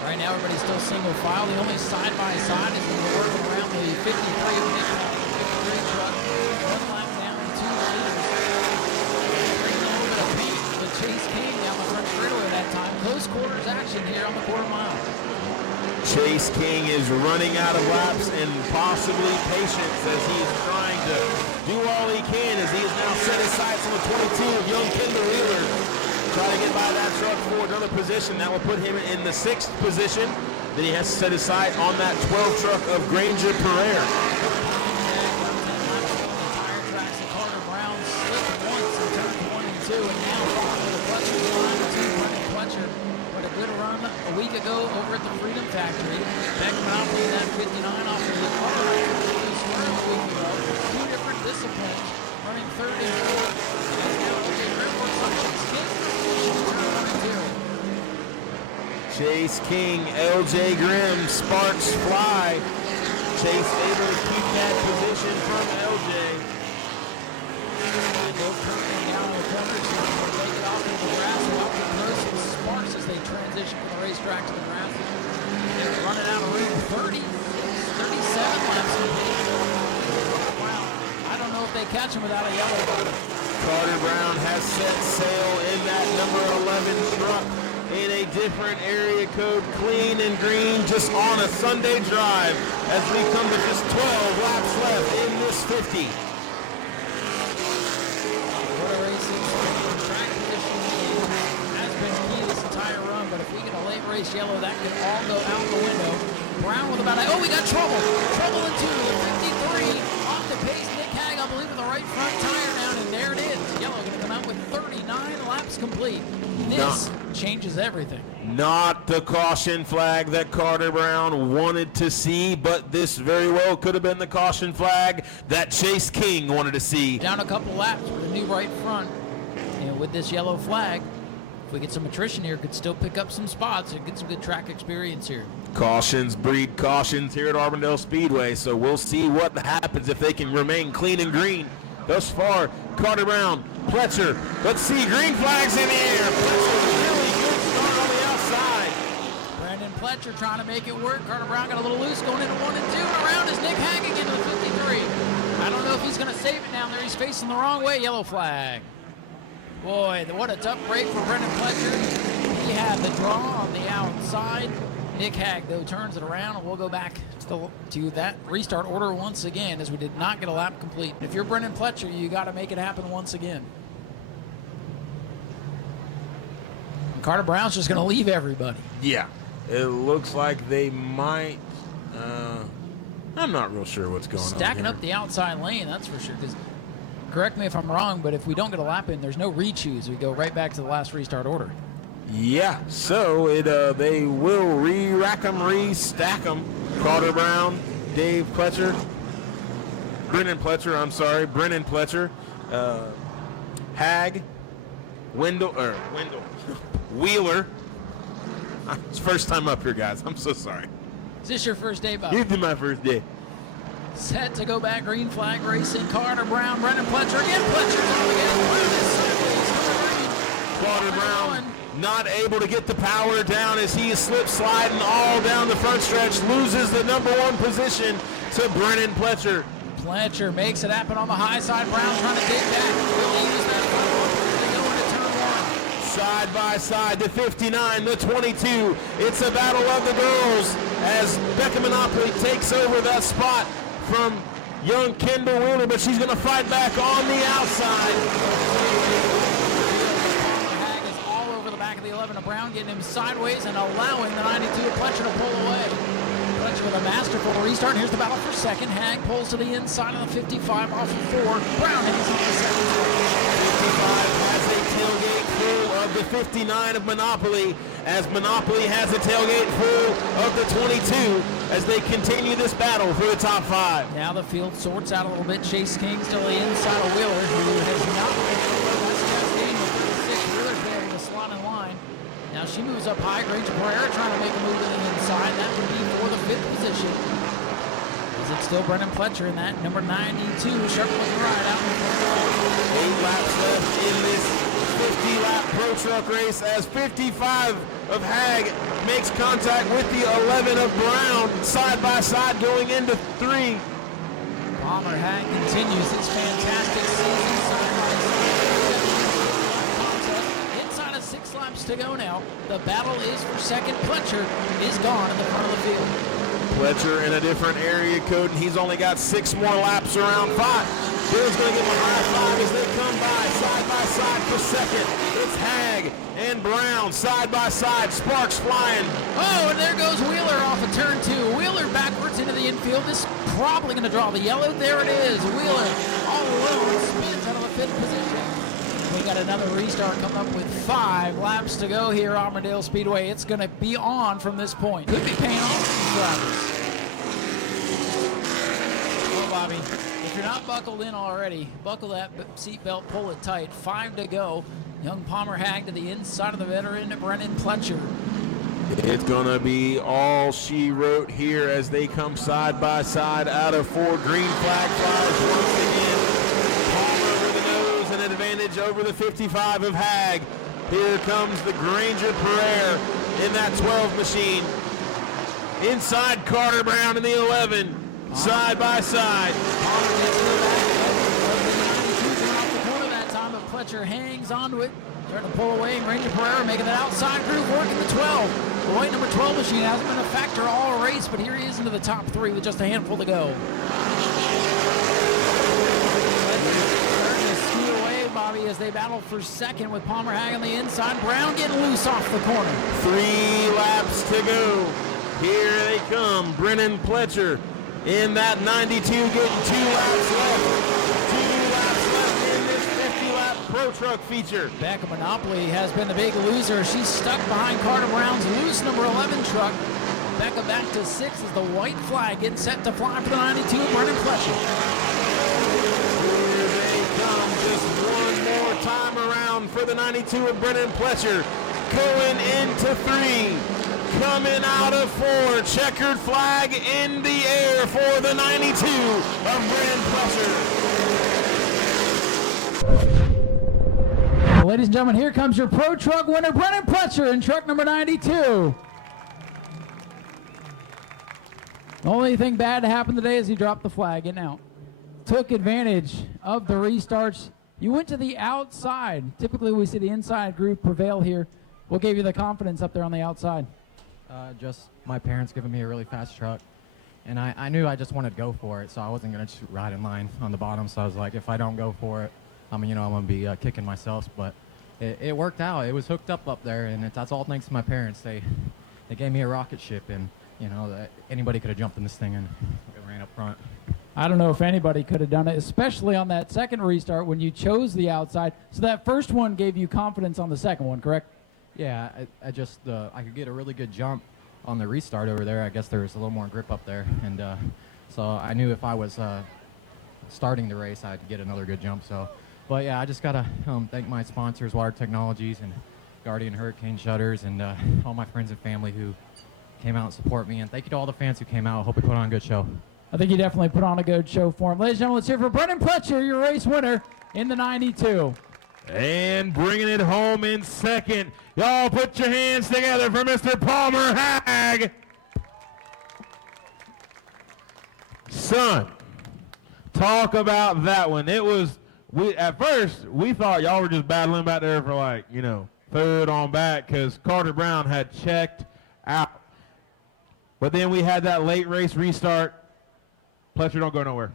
Right now, everybody's still single file. The only side-by-side is going to be working around the 53 of the 53 truck. 1 lap down, 2 leaders. Bringing a little bit of paint to Chase King down the front straightaway that time. Close quarters action here on the quarter mile. Chase King is running out of laps and possibly patience as he is trying to do all he can as he has now set his sights on the 22 of young Kendall Wheeler. Trying to get by that truck for another position. That will put him in the 6th position. Then he has to set his sight on that 12 truck of Granger Pereira. Tire tracks of Carter Brown slipped once in turns 1 and 2, and now for the Pletcher line to Brendan Pletcher. What a good run a week ago over at the Freedom Factory. Beckham out with that 59 off of the other a week ago. 2 different disciplines, running 3rd and 4th. And now LJ Grimm works on Chase King. Chase King, LJ Grimm, sparks fly. Chase able to keep that position from LJ. Bill Kirkman down in the corner, trying to take it off into the grass. Off the coast, some sparks as they transition from the racetrack to the grass. They're running out of room. 37 laps in the Wow. I don't know if they catch him without a yellow bottom. Carter Brown has set sail in that number 11 truck in a different area code, clean and green, just on a Sunday drive as we come to just 12 laps left in this 50. What a racing track position has been key this entire run, but if we get a late race yellow, that could all go out the window. Brown with about we got trouble. Trouble into the 53 off the pace. Nick Hag, I believe, with the right front tire down, and there it is. Yellow going to come out with 39 laps complete. This changes everything. Not the caution flag that Carter Brown wanted to see, but this very well could have been the caution flag that Chase King wanted to see. Down a couple laps with a new right front. And with this yellow flag, if we get some attrition here, could still pick up some spots and get some good track experience here. Cautions breed cautions here at Auburndale Speedway, so we'll see what happens if they can remain clean and green. Thus far, Carter Brown, Pletcher, let's see, green flags in the air. Pletcher, really good start on the outside. Brandon Pletcher trying to make it work. Carter Brown got a little loose going into 1 and 2, and around is Nick Hag into the 53. I don't know if he's going to save it down there. He's facing the wrong way. Yellow flag. Boy, what a tough break for Brendan Pletcher. He had the draw on the outside, Nick Hag, though, turns it around, and we'll go back to that restart order once again, as we did not get a lap complete. If you're Brennan Pletcher, you got to make it happen once again. And Carter Brown's just going to leave everybody. Yeah, it looks like they might. I'm not real sure what's going on. Stacking up the outside lane, that's for sure. Because, correct me if I'm wrong, but if we don't get a lap in, there's no re-choose. We go right back to the last restart order. Yeah, so they will re-rack them, re-stack them. Carter Brown, Dave Pletcher, Brennan Pletcher, Hag, Wheeler. It's first time up here, guys. I'm so sorry. Is this your first day, Bob? This is my first day. Set to go back, green flag racing. Carter Brown, Brennan Pletcher again. Pletcher's on again. Carter Brown not able to get the power down as he is slip sliding all down the front stretch. Loses the number 1 position to Brennan Pletcher. Pletcher makes it happen on the high side. Brown trying to dig back. Will use that front one to go into turn 1. Side by side, the 59, the 22. It's a battle of the girls as Becca Monopoly takes over that spot from young Kendall Wheeler, but she's going to fight back on the outside. Hag is all over the back of the 11 of Brown, getting him sideways and allowing the 92 of Pletcher to pull away. Pletcher with a masterful restart. Here's the battle for second. Hag pulls to the inside of the 55 off of 4. Brown hangs on the second. 55 has a tailgate full of the 59 of Monopoly, as Monopoly has a tailgate full of the 22 as they continue this battle for the top 5. Now the field sorts out a little bit. Chase King still the inside of Wheeler, who has not been able to Wheeler's been able to slot in line. Now she moves up high. Granger Pereira trying to make a move to the inside. That would be for the 5th position. Is it still Brennan Pletcher in that number 92? Sharp looking ride out in front. 8 laps left in this 50-lap Pro Truck race as 55 of Hag makes contact with the 11 of Brown side by side going into 3. Palmer Hag continues his fantastic season side by side. Inside of 6 laps to go now. The battle is for second. Pletcher is gone in the front of the field. Pletcher in a different area code, and he's only got 6 more laps around 5. Bill's going to give him a high 5 as they come by side for second. It's Hag and Brown side by side. Sparks flying. Oh, and there goes Wheeler off of turn 2. Wheeler backwards into the infield. This is probably going to draw the yellow. There it is. Wheeler all alone spins out of the 5th position. We got another restart coming up with 5 laps to go here, Auburndale Speedway. It's going to be on from this point. Could be paying off for these drivers. Oh, Bobby. If you're not buckled in already, buckle that seatbelt, pull it tight. 5 to go. Young Palmer Hag to the inside of the veteran, Brennan Pletcher. It's going to be all she wrote here as they come side by side out of 4. Green flag flies once again. Palmer with the nose and an advantage over the 55 of Hag. Here comes the Granger Pereira in that 12 machine. Inside Carter Brown in the 11. Side by side. Palmer gets to the back of the 92 off the corner that time, but Pletcher hangs onto it. Trying to pull away, and Granger Pereira making that outside groove work in the 12. The white number 12 machine hasn't been a factor all race, but here he is into the top 3 with just a handful to go. Starting to scoot away, Bobby, as they battle for second with Palmer Hag on the inside. Brown getting loose off the corner. 3 laps to go. Here they come. Brennan Pletcher in that 92, getting 2 laps left. 2 laps left in this 50-lap Pro Truck feature. Becca Monopoly has been the big loser. She's stuck behind Carter Brown's loose number 11 truck. Becca back to 6 as the white flag getting set to fly for the 92 of Brennan Pletcher. Here they come, just one more time around for the 92 of Brennan Pletcher. Going into 3. Coming out of 4, checkered flag in the air for the 92 of Brennan Pletcher. Ladies and gentlemen, here comes your Pro Truck winner, Brennan Pletcher, in truck number 92. The only thing bad to happen today is he dropped the flag, getting out. Took advantage of the restarts. You went to the outside. Typically, we see the inside group prevail here. What gave you the confidence up there on the outside? Just my parents giving me a really fast truck. And I knew I just wanted to go for it, so I wasn't going to just ride in line on the bottom. So I was like, if I don't go for it, I'm going to be kicking myself. But it worked out. It was hooked up there, and that's all thanks to my parents. They gave me a rocket ship, and, anybody could have jumped in this thing and it ran up front. I don't know if anybody could have done it, especially on that second restart when you chose the outside. So that first one gave you confidence on the second one, correct? Yeah, I could get a really good jump on the restart over there. I guess there was a little more grip up there, and so I knew if I was starting the race, I'd get another good jump. But yeah, I just gotta thank my sponsors, Water Technologies and Guardian Hurricane Shutters, and all my friends and family who came out and support me. And thank you to all the fans who came out. Hope we put on a good show. I think you definitely put on a good show for him. Ladies and gentlemen, let's hear for Brendan Pletcher, your race winner in the 92. And bringing it home in second. Y'all put your hands together for Mr. Palmer Hag. Son, talk about that one. At first, we thought y'all were just battling back there for third on back because Carter Brown had checked out. But then we had that late race restart. Pletcher, don't go nowhere.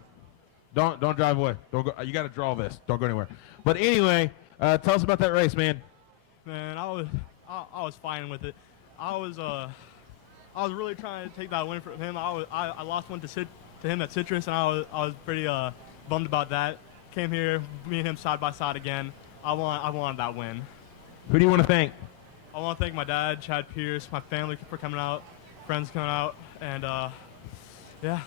Don't drive away. Don't go. You got to draw this. Don't go anywhere. But anyway, tell us about that race, man. Man, I was fine with it. I was really trying to take that win from him. I lost one to him at Citrus, and I was pretty bummed about that. Came here, me and him side by side again. I wanted that win. Who do you want to thank? I want to thank my dad, Chad Pierce, my family for coming out, friends coming out, and yeah.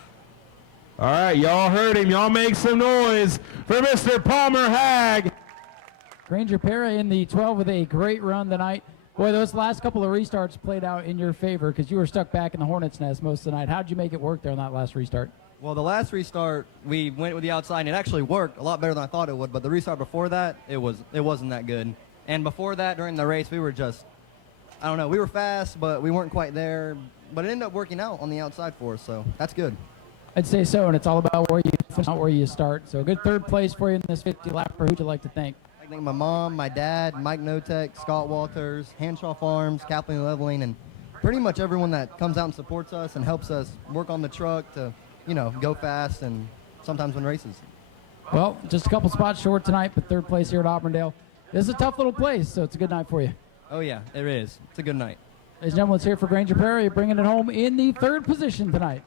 All right, y'all heard him. Y'all make some noise for Mr. Palmer Hag. Granger Pera in the 12 with a great run tonight. Boy, those last couple of restarts played out in your favor because you were stuck back in the Hornet's Nest most of the night. How did you make it work there on that last restart? Well, the last restart, we went with the outside, and it actually worked a lot better than I thought it would. But the restart before that, it wasn't that good. And before that, during the race, we were just, I don't know, we were fast, but we weren't quite there. But it ended up working out on the outside for us, so that's good. I'd say so, and it's all about where you finish, not where you start. So a good third place for you in this 50-lapper. Who'd you like to thank? I thank my mom, my dad, Mike Notek, Scott Walters, Hanshaw Farms, Kaplan Leveling, and pretty much everyone that comes out and supports us and helps us work on the truck to, go fast and sometimes win races. Well, just a couple spots short tonight, but third place here at Auburndale. This is a tough little place, so it's a good night for you. Oh, yeah, it is. It's a good night. Ladies and gentlemen, let's hear for Granger Prairie, bringing it home in the third position tonight.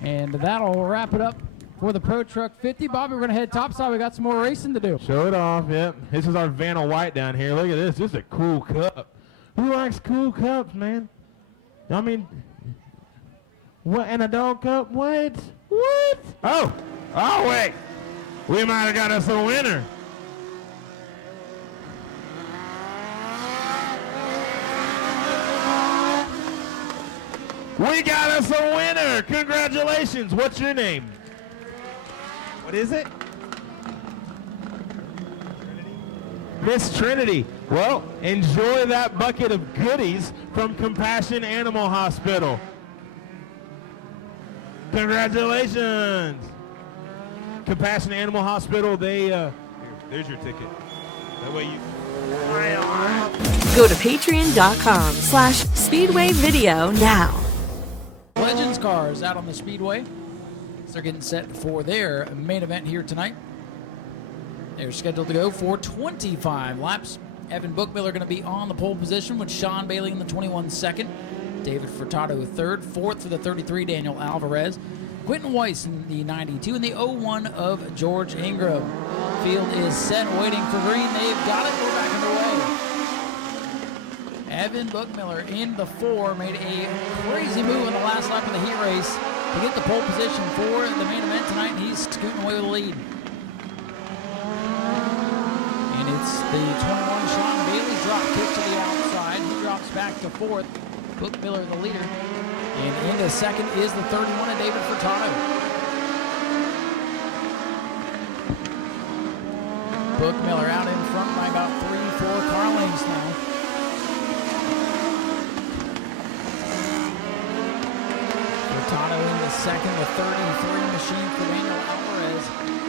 And that'll wrap it up for the Pro Truck 50. Bobby, we're going to head topside. We got some more racing to do. Show it off, yep. This is our Vanna White down here. Look at this. This is a cool cup. Who likes cool cups, man? I mean, what, in a dog cup? What? What? Oh, wait. We might have got us a winner. We got us a winner. Congratulations. What's your name? What is it? Miss Trinity. Well, enjoy that bucket of goodies from Compassion Animal Hospital. Congratulations. Compassion Animal Hospital, there's your ticket. That way you... Go to patreon.com/Speedway Video now. Legends cars out on the Speedway. So they're getting set for their main event here tonight. They're scheduled to go for 25 laps. Evan Bookmiller going to be on the pole position with Sean Bailey in the 21 second. David Furtado third. Fourth for the 33, Daniel Alvarez. Quentin Weiss in the 92 and the 01 of George Ingram. Field is set, waiting for green. They've got it. We're back underway. Evan Bookmiller in the 4 made a crazy move in the last lap of the heat race to get the pole position for the main event tonight, and he's scooting away with the lead. And it's the 21 Sean Bailey drop kick to the outside. He drops back to 4th. Bookmiller the leader. And into 2nd is the 31 of David Furtado. Bookmiller out in front by about 3-4 car lengths now. Furtado in the 2nd, the 33 machine for Daniel Alvarez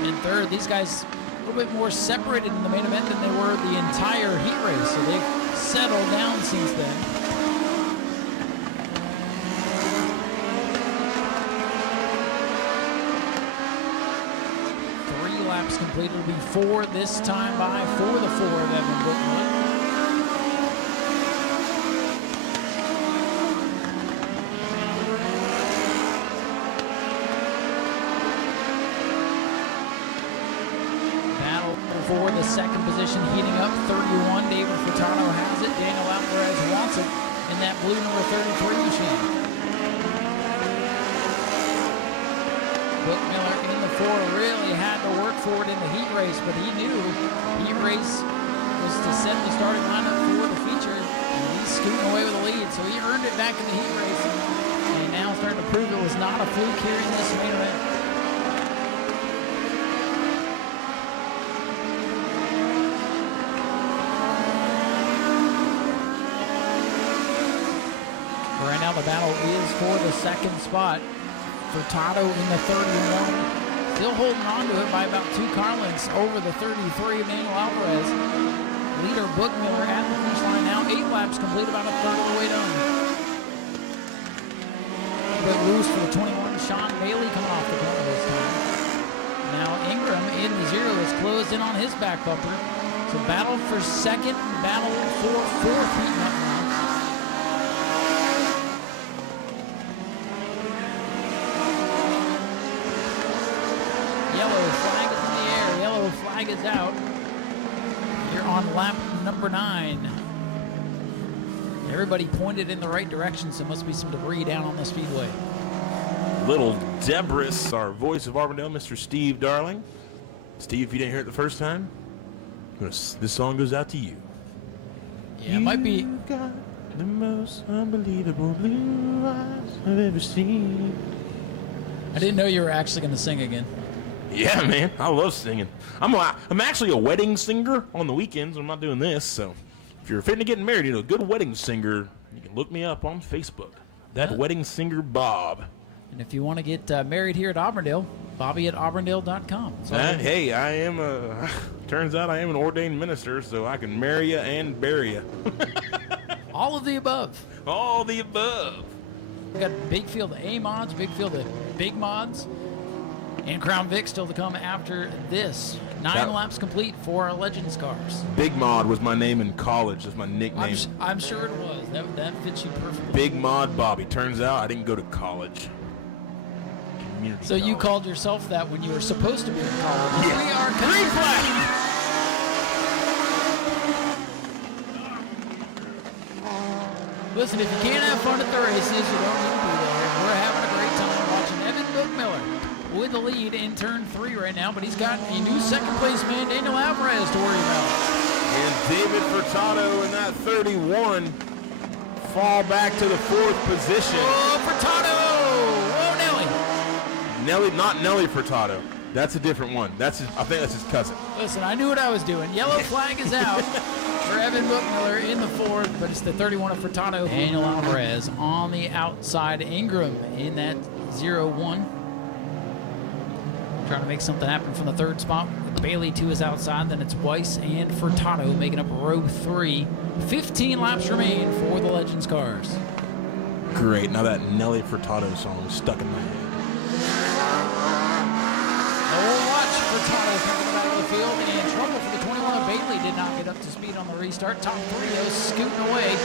in 3rd. These guys a little bit more separated in the main event than they were the entire heat race, so they've settled down since then. laps complete. It'll be 4 this time by for the 4 of Evan Bookmiller. For the second position, heating up 31. David Furtado has it. Daniel Alvarez wants it in that blue number 33 machine. Bookmiller in the 4 really had to work for it in the heat race, but he knew heat race was to set the starting lineup for the feature, and he's scooting away with the lead, so he earned it back in the heat race, and now starting to prove it was not a fluke here in this main event. Right now the battle is for the second spot. Furtado in the 31. Still holding on to it by about 2 car lengths over the 33 of Daniel Alvarez. Leader Bookmiller at the finish line now. 8 laps complete, about a third of the way done. But loose for the 21. Sean Bailey coming off the corner this time. Now Ingram in the 0 is closed in on his back bumper. So battle for second, battle for fourth heating up now. Flag is out. You're on lap number 9. Everybody pointed in the right direction, so must be some debris down on the speedway. Little debris. Our voice of Auburndale, Mr. Steve Darling. Steve, if you didn't hear it the first time, this song goes out to you. Yeah, it might be. You got the most unbelievable blue eyes I've ever seen. I didn't know you were actually going to sing again. Yeah, man, I love singing. I'm actually a wedding singer on the weekends when I'm not doing this, so if you're fitting to get married, a good wedding singer, you can look me up on Facebook. That wedding singer Bob. And if you want to get married here at Auburndale, Bobby at auburndale.com. Hey, I am turns out I am an ordained minister, so I can marry you and bury you. All of the above. All the above. We got big field of A mods, big field of big mods. And Crown Vic still to come after this. 9 laps complete for our Legends cars. Big Mod was my name in college. That's my nickname. I'm sure it was. That fits you perfectly. Big Mod Bobby. Turns out I didn't go to college. So college. You called yourself that when you were supposed to be in college. Yeah. We are green flag. Listen, if you can't have fun at the races, you don't need to be there. We're having a great time watching Evan Bookmiller with the lead in turn 3 right now, but he's got a new second place man, Daniel Alvarez, to worry about. And David Furtado in that 31 fall back to the 4th position. Oh, Furtado! Whoa, Nelly, not Nelly Furtado. That's a different one. I think that's his cousin. Listen, I knew what I was doing. Yellow flag is out for Evan Bookmiller in the 4th, but it's the 31 of Furtado. Daniel Alvarez on the outside. Ingram in that 0-1. Trying to make something happen from the 3rd spot. Bailey to his outside, then it's Weiss and Furtado making up row 3. 15 laps remain for the Legends cars. Great, now that Nelly Furtado song is stuck in my head. Oh, watch Furtado coming back of the field, and trouble for the 21. Bailey did not get up to speed on the restart. Top 3 scooting away.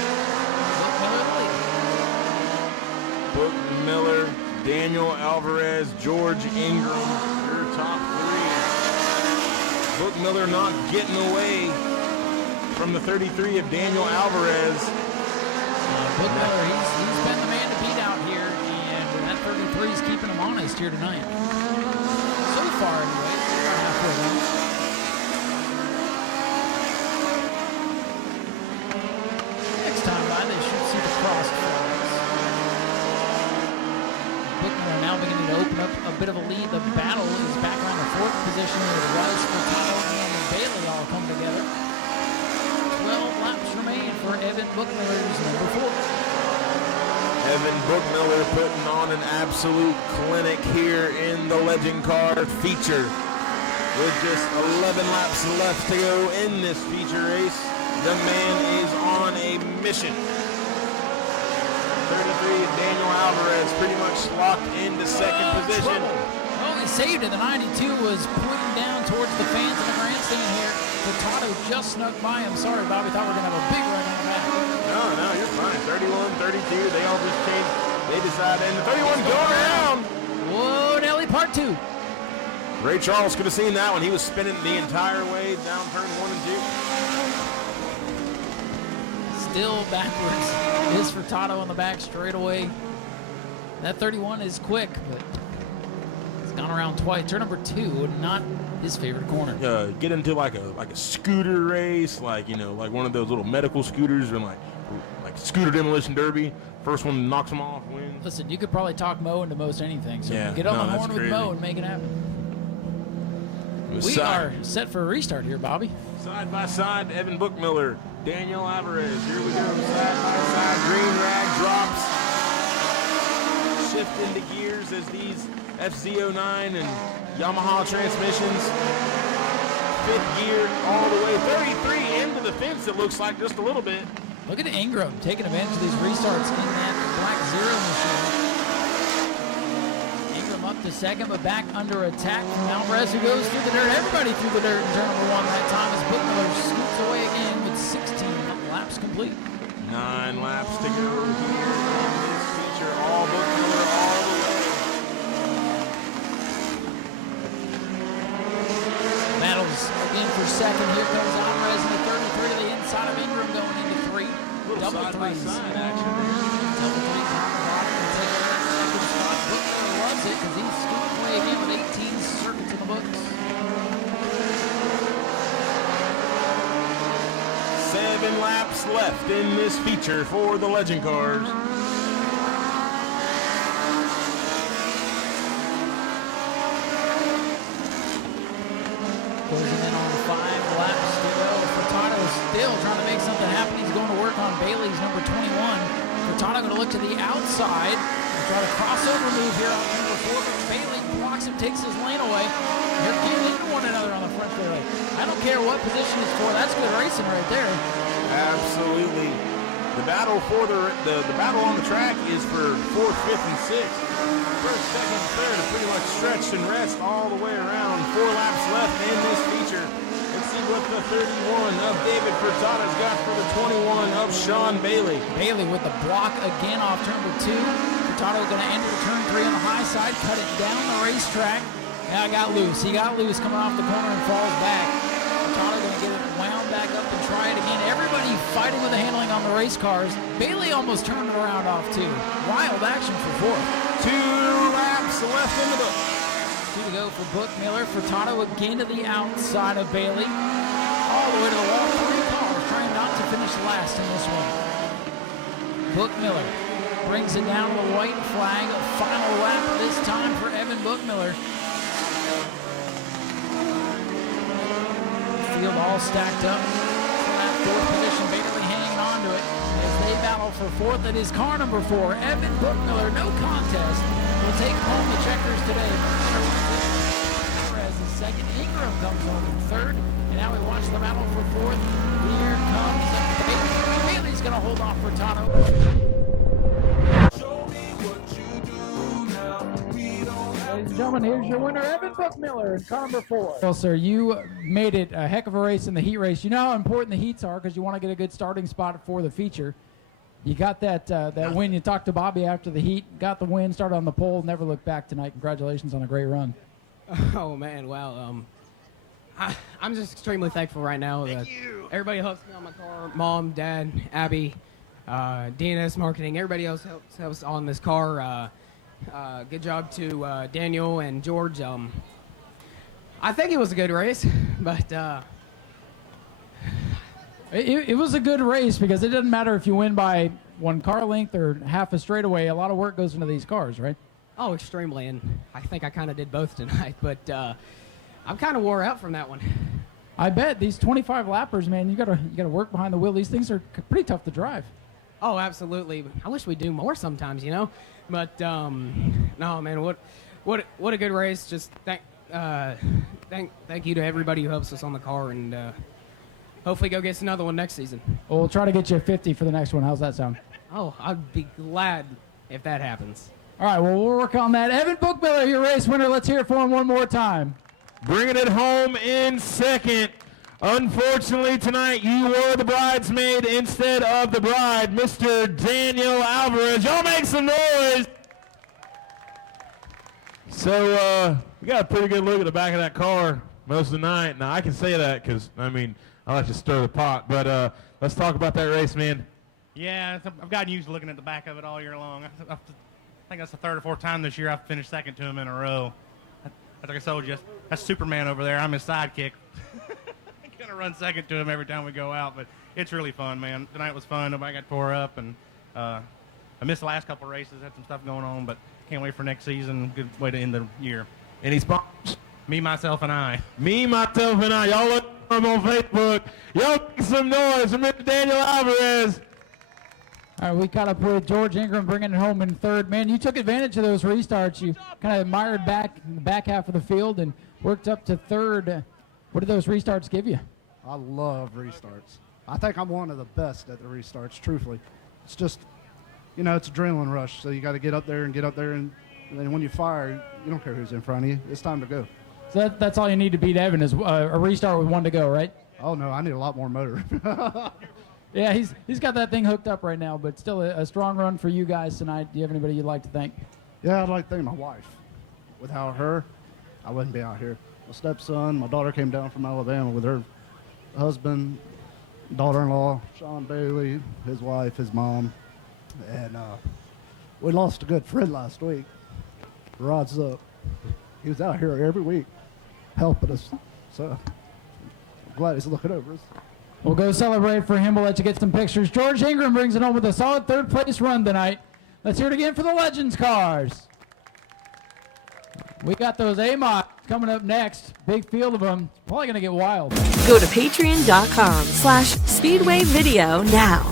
Bookmiller, Daniel Alvarez, George Ingram. Top 3. Bookmiller not getting away from the 33 of Daniel Alvarez. Bookmiller, he's been the man to beat out here, and that 33 is keeping him honest here tonight. So far, anyway. About halfway done. Next time by, they should see the crossed flags. Bookmiller now beginning to open up a bit of a lead. The battle is back on the 4th position with Weiss, Furtado, and Bailey all come together. 12 laps remain for Evan Bookmiller's number 4. Evan Bookmiller putting on an absolute clinic here in the Legend Car feature. With just 11 laps left to go in this feature race, the man is on a mission. 33, Daniel Alvarez pretty much locked into second position. Oh he saved it. The 92 was pointing down towards the fans in the grandstand here. Furtado just snuck by him. Sorry, Bobby, thought we were going to have a big run on the back. No, you're fine. 31, 32, they all just changed. They decided, and the 31 going around. Whoa, Nelly, part 2. Ray Charles could have seen that one. He was spinning the entire way down turn 1 and 2. Still backwards is Furtado on the back straight away. That 31 is quick, but it's gone around twice. Turn number 2, not his favorite corner. Get into like a scooter race, like one of those little medical scooters, and like scooter demolition derby. First one knocks them off, wins. Listen, you could probably talk Mo into most anything. So Yeah, get on the that's horn with crazy. Mo and make it happen. We are set for a restart here, Bobby. Side by side, Evan Bookmiller, Daniel Alvarez. Here we go, side by side. Green rag drops. Shift into gears as these FZ09 and Yamaha transmissions. 5th gear all the way, 33 into the fence, it looks like, just a little bit. Look at Ingram taking advantage of these restarts in that Black Zero machine. Ingram up to second, but back under attack from Alvarez, who goes through the dirt. Everybody through the dirt in turn number 1 that time as Bookmiller scoots away again with 16 laps complete. 9 laps to go here in this feature. All Bookmiller all the way. Battles in for second. Here comes Alvarez in the 33 to the inside of Ingram going into 3. Double threes. Side action there. Double threes on the bottom and take that second spot. Bookmiller loves it because he's scooting away again with 18 circuits in the books. 7 laps left in this feature for the Legend Cars. Closing in on 5 laps to go. Furtado still trying to make something happen. He's going to work on Bailey's number 21. Furtado going to look to the outside and try to crossover move here on number 4. But Bailey blocks him, takes his lane away. They're getting into one another on the front straightaway. I don't care what position it's for. That's good racing right there. Absolutely. The battle for the battle on the track is for 4th, 5th, and 6th. 1st, 2nd, 3rd are pretty much stretched and rest all the way around. 4 laps left in this feature. Let's see what the 31 of David Furtado's got for the 21 of Sean Bailey. Bailey with the block again off turn number 2. Furtado going to enter the turn 3 on the high side, cut it down the racetrack. Now got loose. He got loose coming off the corner and falls back. Furtado going to get it wound back up and try it again. Everybody fighting with the handling on the race cars. Bailey almost turned it around off too. Wild action for 4th. 2 laps left in the book. 2 to go for Bookmiller. Furtado again to the outside of Bailey. All the way to the wall. 3 cars trying not to finish last in this one. Bookmiller brings it down to the white flag. Final lap this time for Evan Bookmiller. Field all stacked up for that 4th position. Bailey hanging on to it as they battle for 4th. It is car number 4, Evan Bookmiller. No contest. Will take home the checkers today. As the second, Ingram comes home in 3rd. And now we watch the battle for 4th. Here comes Bailey. Bailey's going to hold off Furtado. Ladies and gentlemen, here's your winner, Evan Bookmiller in car number 4. Well, sir, you made it a heck of a race in the heat race. You know how important the heats are because you want to get a good starting spot for the feature. You got that win. You talked to Bobby after the heat, got the win, started on the pole, never looked back tonight. Congratulations on a great run. Oh, man, well, I'm just extremely thankful right now that everybody helps me on my car. Mom, Dad, Abby, DNS Marketing, everybody else helps on this car. Good job to Daniel and George. I think it was a good race, but it was a good race because it doesn't matter if you win by 1 car length or half a straightaway. A lot of work goes into these cars, right? oh, extremely, and I think I kind of did both tonight, but I'm kind of wore out from that one. I bet these 25 lappers, man, you gotta work behind the wheel. These things are pretty tough to drive. Oh, absolutely. I wish we do more sometimes, you know. But no, man, what a good race. Just thank you to everybody who helps us on the car, and hopefully go get another one next season. Well, we'll try to get you a 50 for the next one. How's that sound? Oh, I'd be glad if that happens. All right, well, we'll work on that. Evan Bookmiller, your race winner. Let's hear it for him one more time. Bringing it home in second. Unfortunately, tonight, you were the bridesmaid instead of the bride, Mr. Daniel Alvarez. Y'all make some noise. So, we got a pretty good look at the back of that car most of the night. Now, I can say that because, I mean, I like to stir the pot. But let's talk about that race, man. Yeah, I've gotten used to looking at the back of it all year long. I think that's the third or fourth time this year I've finished second to him in a row. Like I told you, that's Superman over there. I'm his sidekick. I'm going to run second to him every time we go out, but it's really fun, man. Tonight was fun. Nobody got tore up, and I missed the last couple of races. Had some stuff going on, but can't wait for next season. Good way to end the year. Any sponsors? Me, myself, and I. Me, myself, and I. Y'all look him on Facebook. Y'all make some noise for Mr. Daniel Alvarez. All right, we caught up with George Ingram bringing it home in third. Man, you took advantage of those restarts. You kind of admired the back half of the field and worked up to third. What did those restarts give you? I love restarts. I think I'm one of the best at the restarts, truthfully. It's just, you know, it's adrenaline rush, so you got to get up there, and then when you fire, you don't care who's in front of you. It's time to go. So that's all you need to beat Evan is a restart with one to go, right? Oh, no, I need a lot more motor. Yeah, he's got that thing hooked up right now, but still a strong run for you guys tonight. Do you have anybody you'd like to thank? Yeah, I'd like to thank my wife. Without her, I wouldn't be out here. My stepson, my daughter came down from Alabama with her husband, daughter-in-law, Sean Bailey, his wife, his mom. And we lost a good friend last week. Rod's up. He was out here every week helping us. So I'm glad he's looking over us. We'll go celebrate for him. We'll let you get some pictures. George Ingram brings it home with a solid third-place run tonight. Let's hear it again for the Legends cars. We got those Agmt coming up next. Big field of them. Probably going to get wild. Go to patreon.com/Speedway Video now.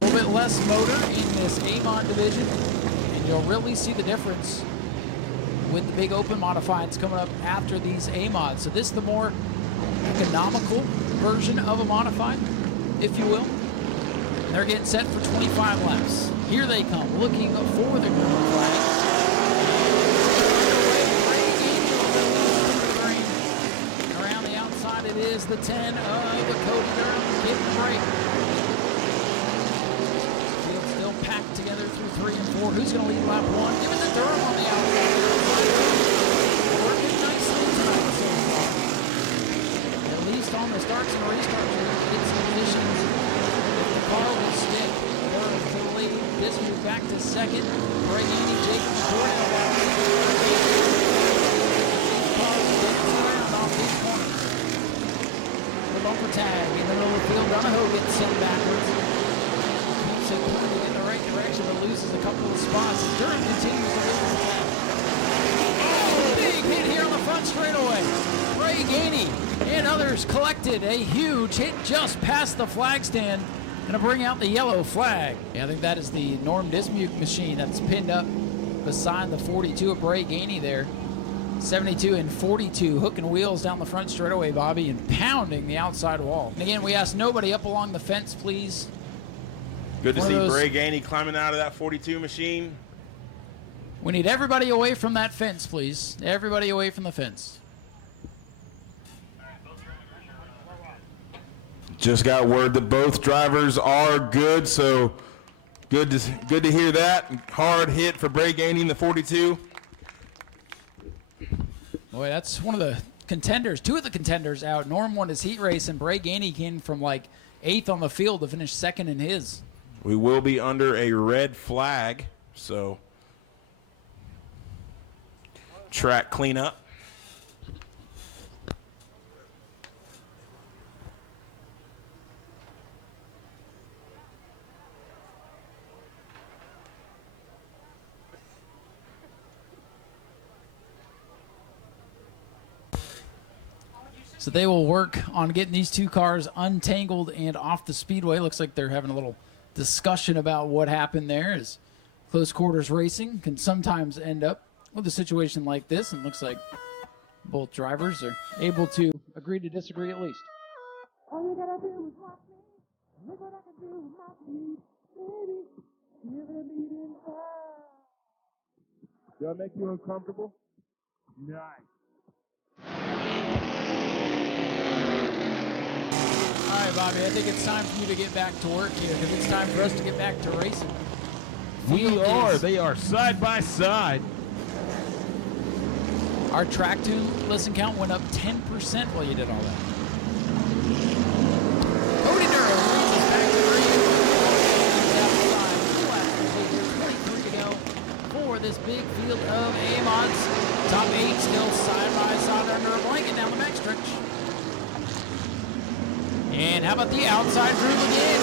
A little bit less motor in this Agmt division, and you'll really see the difference with the big open modifieds coming up after these Agmts. So this is the more economical version of a modified, if you will. They're getting set for 25 laps. Here they come, looking for the green flag. Around the outside, it is the 10 of the Cody Durham getting the break. Field still packed together through 3 and 4. Who's going to lead lap 1? Give it to Durham on the outside. Working nicely tonight so far. At least on the starts and restarts, it's conditions. If the car will stick, Durham to the lead. This move back to second. Greg Andy, Jake Cornell. Cars dancing around off these corners. The bumper tag in the middle of the field. Donahoe gets sent backwards. Keeps it pointing in the right direction, but loses a couple of spots. Durham continues to lose the tag. Oh, big hit here on the front straightaway. Ray Gainey and others collected a huge hit just past the flag stand. Gonna bring out the yellow flag. Yeah, I think that is the Norm Dismuke machine that's pinned up beside the 42 of Ray Gainey there. 72 and 42 hooking wheels down the front straightaway, Bobby, and pounding the outside wall. And again, we asked nobody up along the fence, please. Good to see Bray Gainey climbing out of that 42 machine. We need everybody away from that fence, please. Everybody away from the fence. Just got word that both drivers are good, so good to hear that. Hard hit for Bray Gainey in the 42. Boy, that's one of the contenders. Two of the contenders out. Norm won his heat race, and Bray Gainey came from like 8th on the field to finish 2nd in his. We will be under a red flag, so track cleanup. So they will work on getting these two cars untangled and off the speedway. Looks like they're having a little discussion about what happened there, as close quarters racing can sometimes end up with a situation like this. And looks like both drivers are able to agree to disagree at least. All you gotta do is watch me. Look what I can do with my feet. Baby, give a beat inside. Do I make you uncomfortable? Nice. All right, Bobby, I think it's time for you to get back to work here because it's time for us to get back to racing. They are side by side. Our track tune listen count went up 10% while you did all that. Cody Durham leads us back to outside. 23 to go for this big field of A-mods. Top 8 still side by side under a blanket down the backstretch. And how about the outside groove again?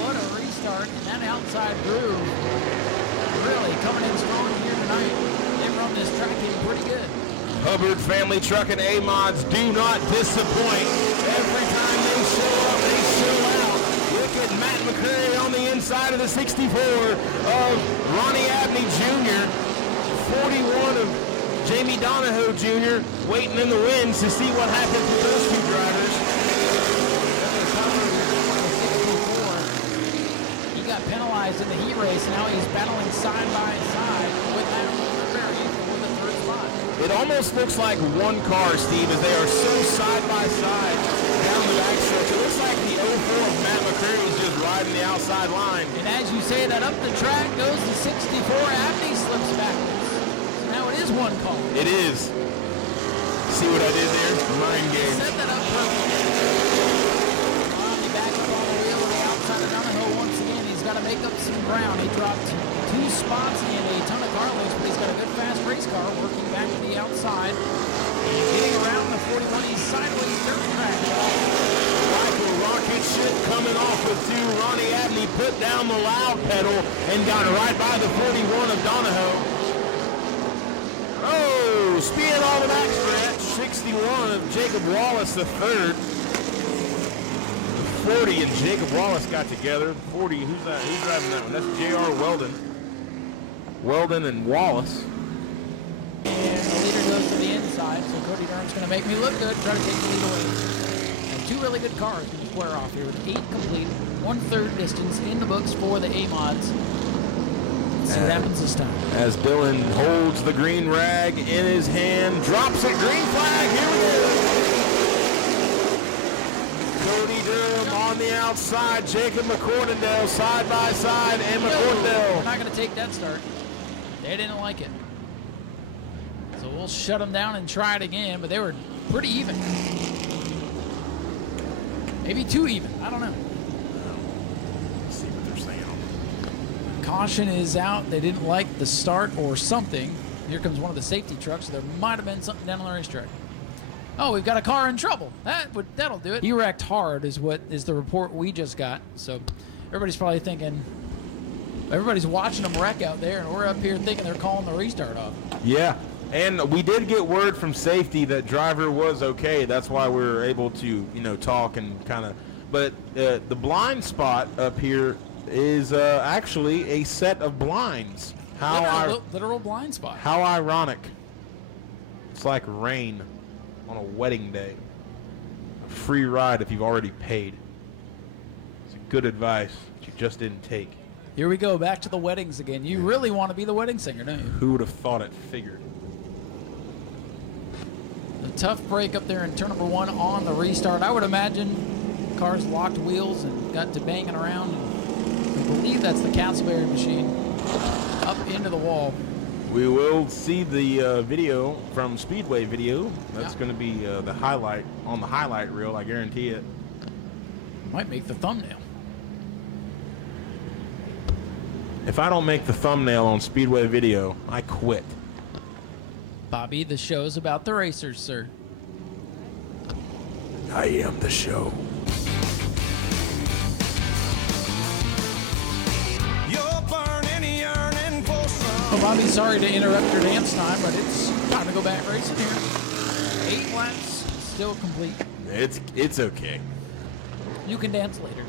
What a restart. And that outside groove really coming in strong here tonight. They run this track in pretty good. Hubbard Family Truck and A-Mods do not disappoint. Every time they show up, they show out. Look at Matt McCurry on the inside of the 64 of Ronnie Abney Jr. 41 of Jamie Donahoe Jr. waiting in the wings to see what happens with those two drivers. He got penalized in the heat race, and now he's battling side by side with Matt McCurry for the third spot. It almost looks like one car, Steve, as they are so side by side down the backstretch. It looks like the 04 of Matt McCurry was just riding the outside line. And as you say that, up the track goes the 64. Abney slips backwards. Now it is one call. It is. See what I did there? Mind game. Set that up perfectly. Ronnie back up on the wheel of the outside of Donahoe once again. He's got to make up some ground. He dropped 2 spots and a ton of car loose, but he's got a good fast race car working back to the outside. And getting around the 41, he's sideways dirt track. Like a rocket ship coming off of 2. Ronnie Abney put down the loud pedal and got right by the 41 of Donahoe. Oh, speeding all the backstretch. 61 of Jacob Wallace, the third. 40 and Jacob Wallace got together. 40, who's that? Who's driving that one? That's J.R. Weldon. Weldon and Wallace. And the leader goes to the inside, so Cody Durham's going to make me look good, try to take the lead away. And 2 really good cars can square off here with 8 complete, 1/3 distance in the books for the A-mods. See what happens this time. As Dylan holds the green rag in his hand, drops it, green flag, here we go. Cody Durham on the outside, Jacob McCordendale side by side, and McCordendale. We're not going to take that start. They didn't like it. So we'll shut them down and try it again, but they were pretty even. Maybe too even, I don't know. Let's see what they're saying. Caution is out. They didn't like the start or something. Here comes one of the safety trucks. So there might have been something down on the racetrack. Oh, we've got a car in trouble. That'll do it. He wrecked hard is what is the report we just got. So everybody's probably thinking, everybody's watching them wreck out there, and we're up here thinking they're calling the restart off. Yeah, and we did get word from safety that driver was okay. That's why we were able to, talk and kind of. But the blind spot up here is actually a set of blinds. Literal blind spot. How ironic. It's like rain on a wedding day. A free ride if you've already paid. It's good advice that you just didn't take. Here we go, back to the weddings again. You really want to be the wedding singer, don't you? Who would have thought it? Figured. A tough break up there in turn number 1 on the restart. I would imagine cars locked wheels and got to banging around. I believe that's the Castleberry machine up into the wall. We will see the video from Speedway video. That's going to be the highlight on the highlight reel, I guarantee it. Might make the thumbnail. If I don't make the thumbnail on Speedway video, I quit. Bobby, the show's about the racers, sir. I am the show. Well, Bobby, sorry to interrupt your dance time, but it's time to go back racing here. 8 laps, still complete. It's okay. You can dance later.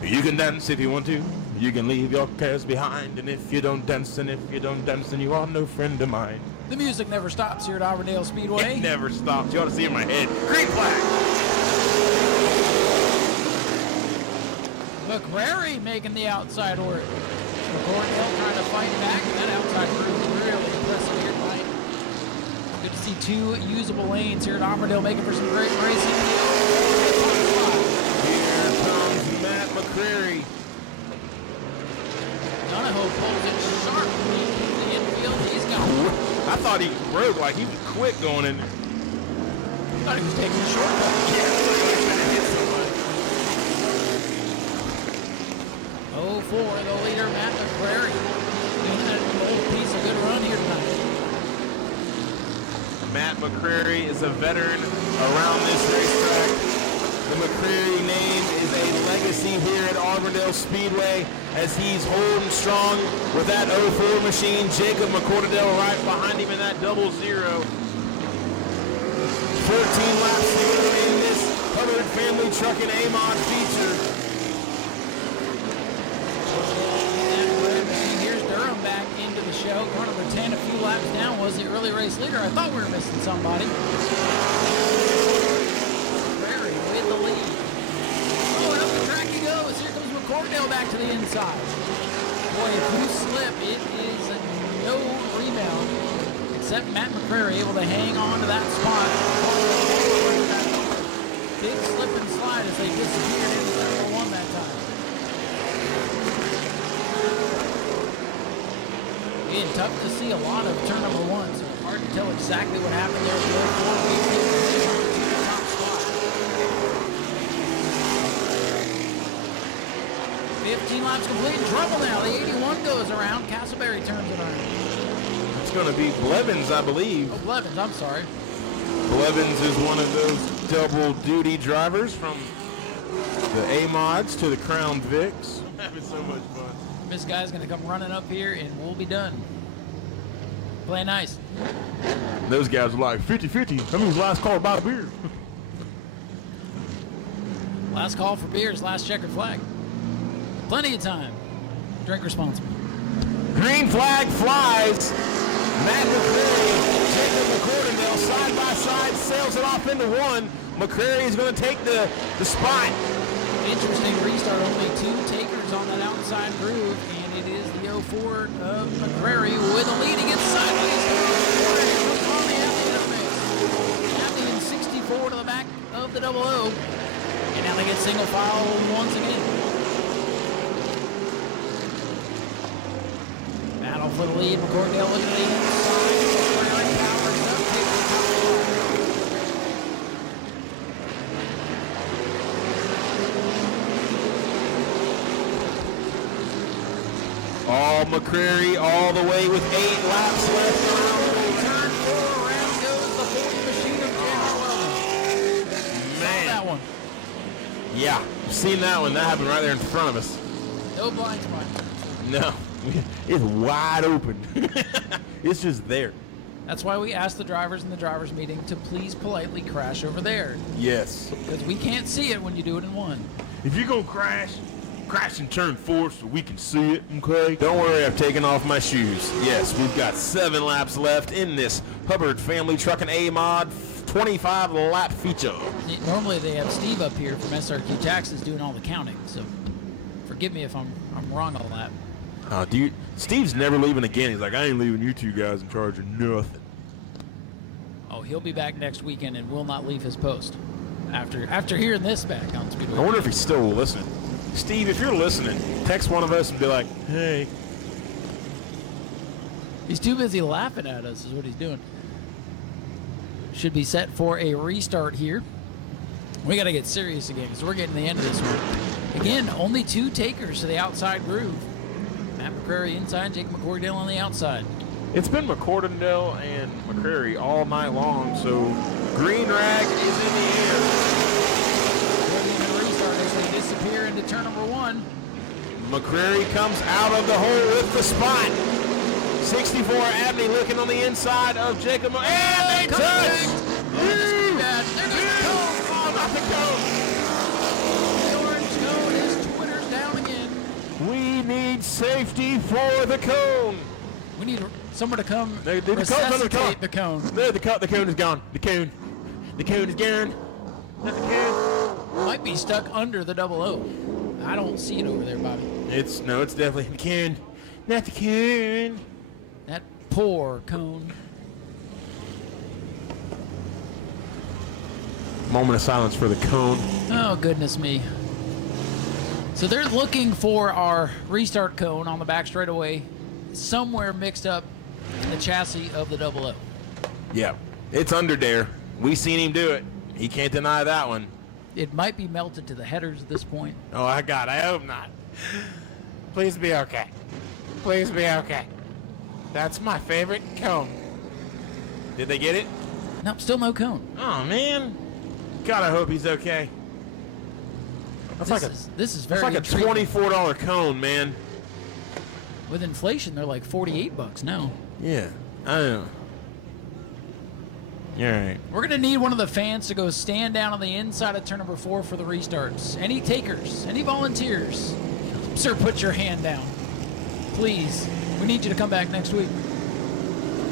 You can dance if you want to. You can leave your cares behind, and if you don't dance, then you are no friend of mine. The music never stops here at Auburndale Speedway. It never stops. You ought to see in my head. Green flag! McCrary making the outside work. McCornell fighting back, and that outside groove is really impressive here tonight. Good to see two usable lanes here at Auburndale making for some great racing. Here comes Matt McCreary. Donahoe pulls it sharp into the infield. He's got I thought he broke, like he was quick going in. thought he was taking a shortcut. Oh, for the leader, Matt McCreary. Doing that old piece of good run here tonight. Matt McCreary is a veteran around this racetrack. The McCreary name is a legacy here at Auburndale Speedway as he's holding strong with that 04 machine. Jacob McCordell right behind him in that 00. 14 laps to go in this Hubbard Family Trucking A-Mod feature. Here's Durham back into the show. Going to retain a few laps down. Was the early race leader. I thought we were missing somebody. Prairie with the lead. Oh, and up the track he goes. Here comes McCordell back to the inside. Boy, if you slip, it is no rebound. Except Matt McCreary able to hang on to that spot. Big slip and slide as they disappeared into number one that time. Again, tough to see a lot of turn number one, so hard to tell exactly what happened there. The 15 laps complete in trouble now. The 81 goes around. Castleberry turns it around. It's going to be Blevins, I believe. Oh, Blevins, I'm sorry. Blevins is one of those double-duty drivers from the A-Mods to the Crown Vics. I'm having so much fun. This guy's going to come running up here, and we'll be done. Play nice. Those guys are like 50-50. That means last call to buy a beer. Last call for beers, last checkered flag. Plenty of time. Drink responsibly. Green flag flies. Matt McCreary, Jacob McCordell, side by side, sails it off into one. McCreary is going to take the spot. Interesting restart. Only two takers on that outside groove, and it is the 04 of McCreary with a lead. He gets sideways. Abney in 64 to the back of the 00. And now they get single file once again. Battle for the lead. McCordell looking at the inside. McCreary powers up. Takes the top All McCreary all the way with 8 laps left. Turn 4, around goes the 40 machine of General Weldon. Man. That one. Yeah, I've seen that one. That happened right there in front of us. No blind spot. No, it's wide open. It's just there. That's why we asked the drivers in the drivers meeting to please politely crash over there. Yes. Because we can't see it when you do it in one. If you're going to crash in turn 4 so we can see it, okay? Don't worry, I've taken off my shoes. Yes, we've got 7 laps left in this Hubbard Family Trucking A-Mod 25 lap feature. Normally they have Steve up here from SRQ Taxes doing all the counting, so forgive me if I'm wrong on that. Dude, Steve's never leaving again. He's like, I ain't leaving you two guys in charge of nothing. Oh, he'll be back next weekend and will not leave his post after hearing this back on Speedway. I wonder if he's still listening. Steve, if you're listening, text one of us and be like, hey. He's too busy laughing at us is what he's doing. Should be set for a restart here. We got to get serious again because we're getting to the end of this one. Again, only 2 takers to the outside groove. Matt McCreary inside, Jake McCordell on the outside. It's been McCordell and McCreary all night long, so green rag is in the air. Restart as they disappear into turn number 1. McCreary comes out of the hole with the spot. 64 Abney looking on the inside of Jacob. And they touch! Oh, not the cone. The orange cone is Twitter's down again. We need safety for the cone. We need someone to come resuscitate the cone. No, the cone is gone. The cone is gone. Not the cone. Might be stuck under the 00. I don't see it over there, Bobby. It's definitely the cone. Not the cone. That poor cone. Moment of silence for the cone. Oh, goodness me. So they're looking for our restart cone on the back straightaway, somewhere mixed up in the chassis of the 00. Yeah, it's under there. We seen him do it. He can't deny that one. It might be melted to the headers at this point. Oh, I hope not. Please be okay. Please be okay. That's my favorite cone. Did they get it? Nope, still no cone. Oh, man. God, I hope he's okay. This is very That's like a $24 cone, man. With inflation, they're like $48 now. Yeah, I know. All right. We're going to need one of the fans to go stand down on the inside of turn number 4 for the restarts. Any takers? Any volunteers? Sir, put your hand down. Please. We need you to come back next week.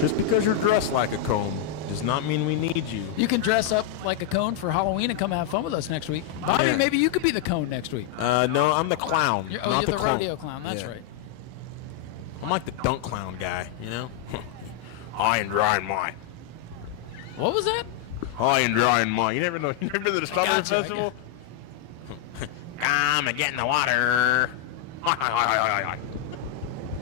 Just because you're dressed like a cone does not mean we need you. You can dress up like a cone for Halloween and come have fun with us next week. Bobby, Yeah. maybe you could be the cone next week. No, I'm the clown. You're not the clown. rodeo clown. That's Yeah. right. I'm like the dunk clown guy, you know? High and dry and mine. What was that? High and dry and mine. You never know? You never been to the Strawberry Festival? Come and get in the water.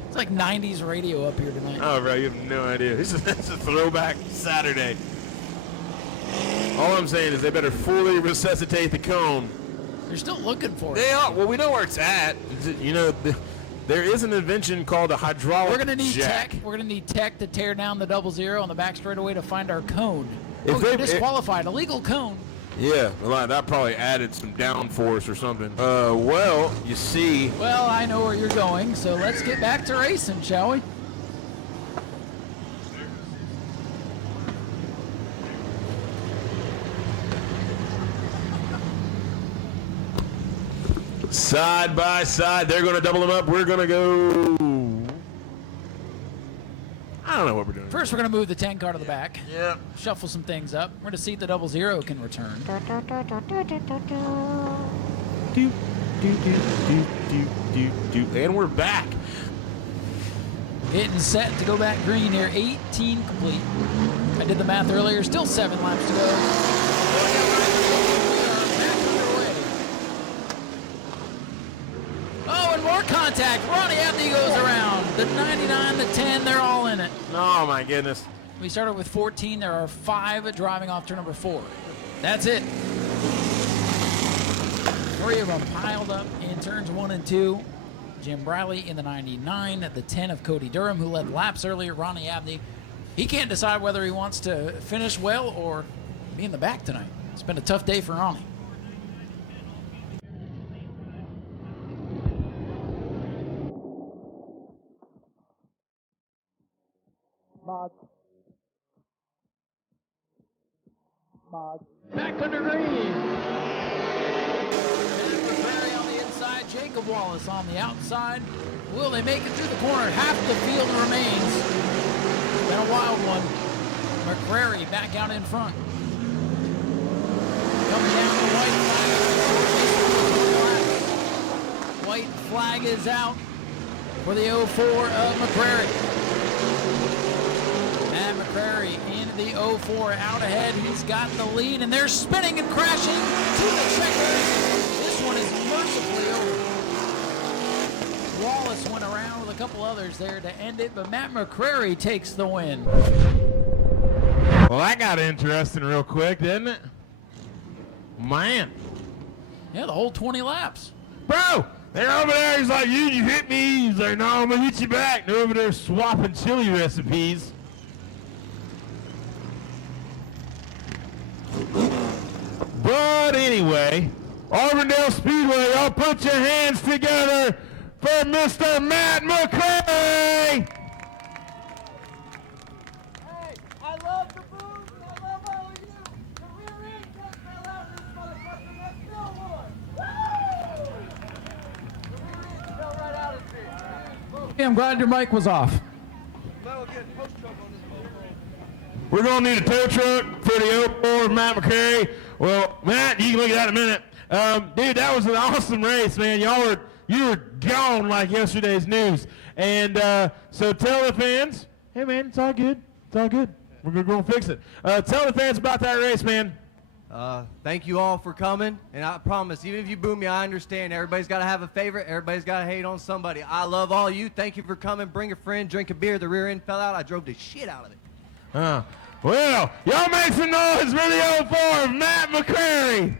It's like 90s radio up here tonight. Oh, bro, you have no idea. This is a throwback Saturday. All I'm saying is they better fully resuscitate the cone. They're still looking for it. They are. Well, we know where it's at. You know, there is an invention called a hydraulic We're gonna need jack. tech. We're gonna need tech to tear down the 00 on the back straightaway to find our cone. If You're they- disqualified. Illegal cone. Yeah, well, that probably added some downforce or something. Well, you see. Well, I know where you're going, so let's get back to racing, shall we? Side by side, they're going to double them up. We're going to go. I don't know what we're doing. First, we're going to move the 10 car to the back. Yep. Shuffle some things up. We're going to see if the 00 can return. And we're back. Getting set to go back green here. 18 complete. I did the math earlier. Still 7 laps to go. Oh, and more contact. Ronnie Abney goes around. The 99, the 10, they're all in it. Oh, my goodness. We started with 14. There are 5 driving off turn number 4. That's it. 3 of them piled up in turns 1 and 2. Jim Bradley in the 99, the 10 of Cody Durham, who led laps earlier. Ronnie Abney, he can't decide whether he wants to finish well or be in the back tonight. It's been a tough day for Ronnie. Back under green. Barry on the inside, Jacob Wallace on the outside. Will they make it through the corner? Half the field remains. It's been a wild one. McCrary back out in front. Coming down the white flag. White flag is out for the 04 of McCrary. Matt McCrary in the 04 out ahead. He's got the lead, and they're spinning and crashing to the checkers. This one is mercifully over. Wallace went around with a couple others there to end it, but Matt McCrary takes the win. Well, that got interesting real quick, didn't it? Man. Yeah, the whole 20 laps. Bro, they're over there. He's like, you hit me. He's like, no, I'm going to hit you back. They're over there swapping chili recipes. But anyway, Auburndale Speedway, y'all put your hands together for Mr. Matt McCrary. Hey, I love the booth. I love all of you. The rear end just fell out of this motherfucker. That's still one. Woo! The rear end fell right out of it. Hey, I'm glad your mic was off. We're going to need a tow truck for the 04 of Matt McCrary. Well, Matt, you can look at that in a minute. Dude, that was an awesome race, man. Y'all You're gone like yesterday's news. And so tell the fans, hey, man, it's all good. It's all good. We're going to go and fix it. Tell the fans about that race, man. Thank you all for coming, and I promise, even if you boo me, I understand. Everybody's got to have a favorite. Everybody's got to hate on somebody. I love all you. Thank you for coming. Bring a friend. Drink a beer. The rear end fell out. I drove the shit out of it. Well, y'all make some noise for the 04 of Matt McCrary.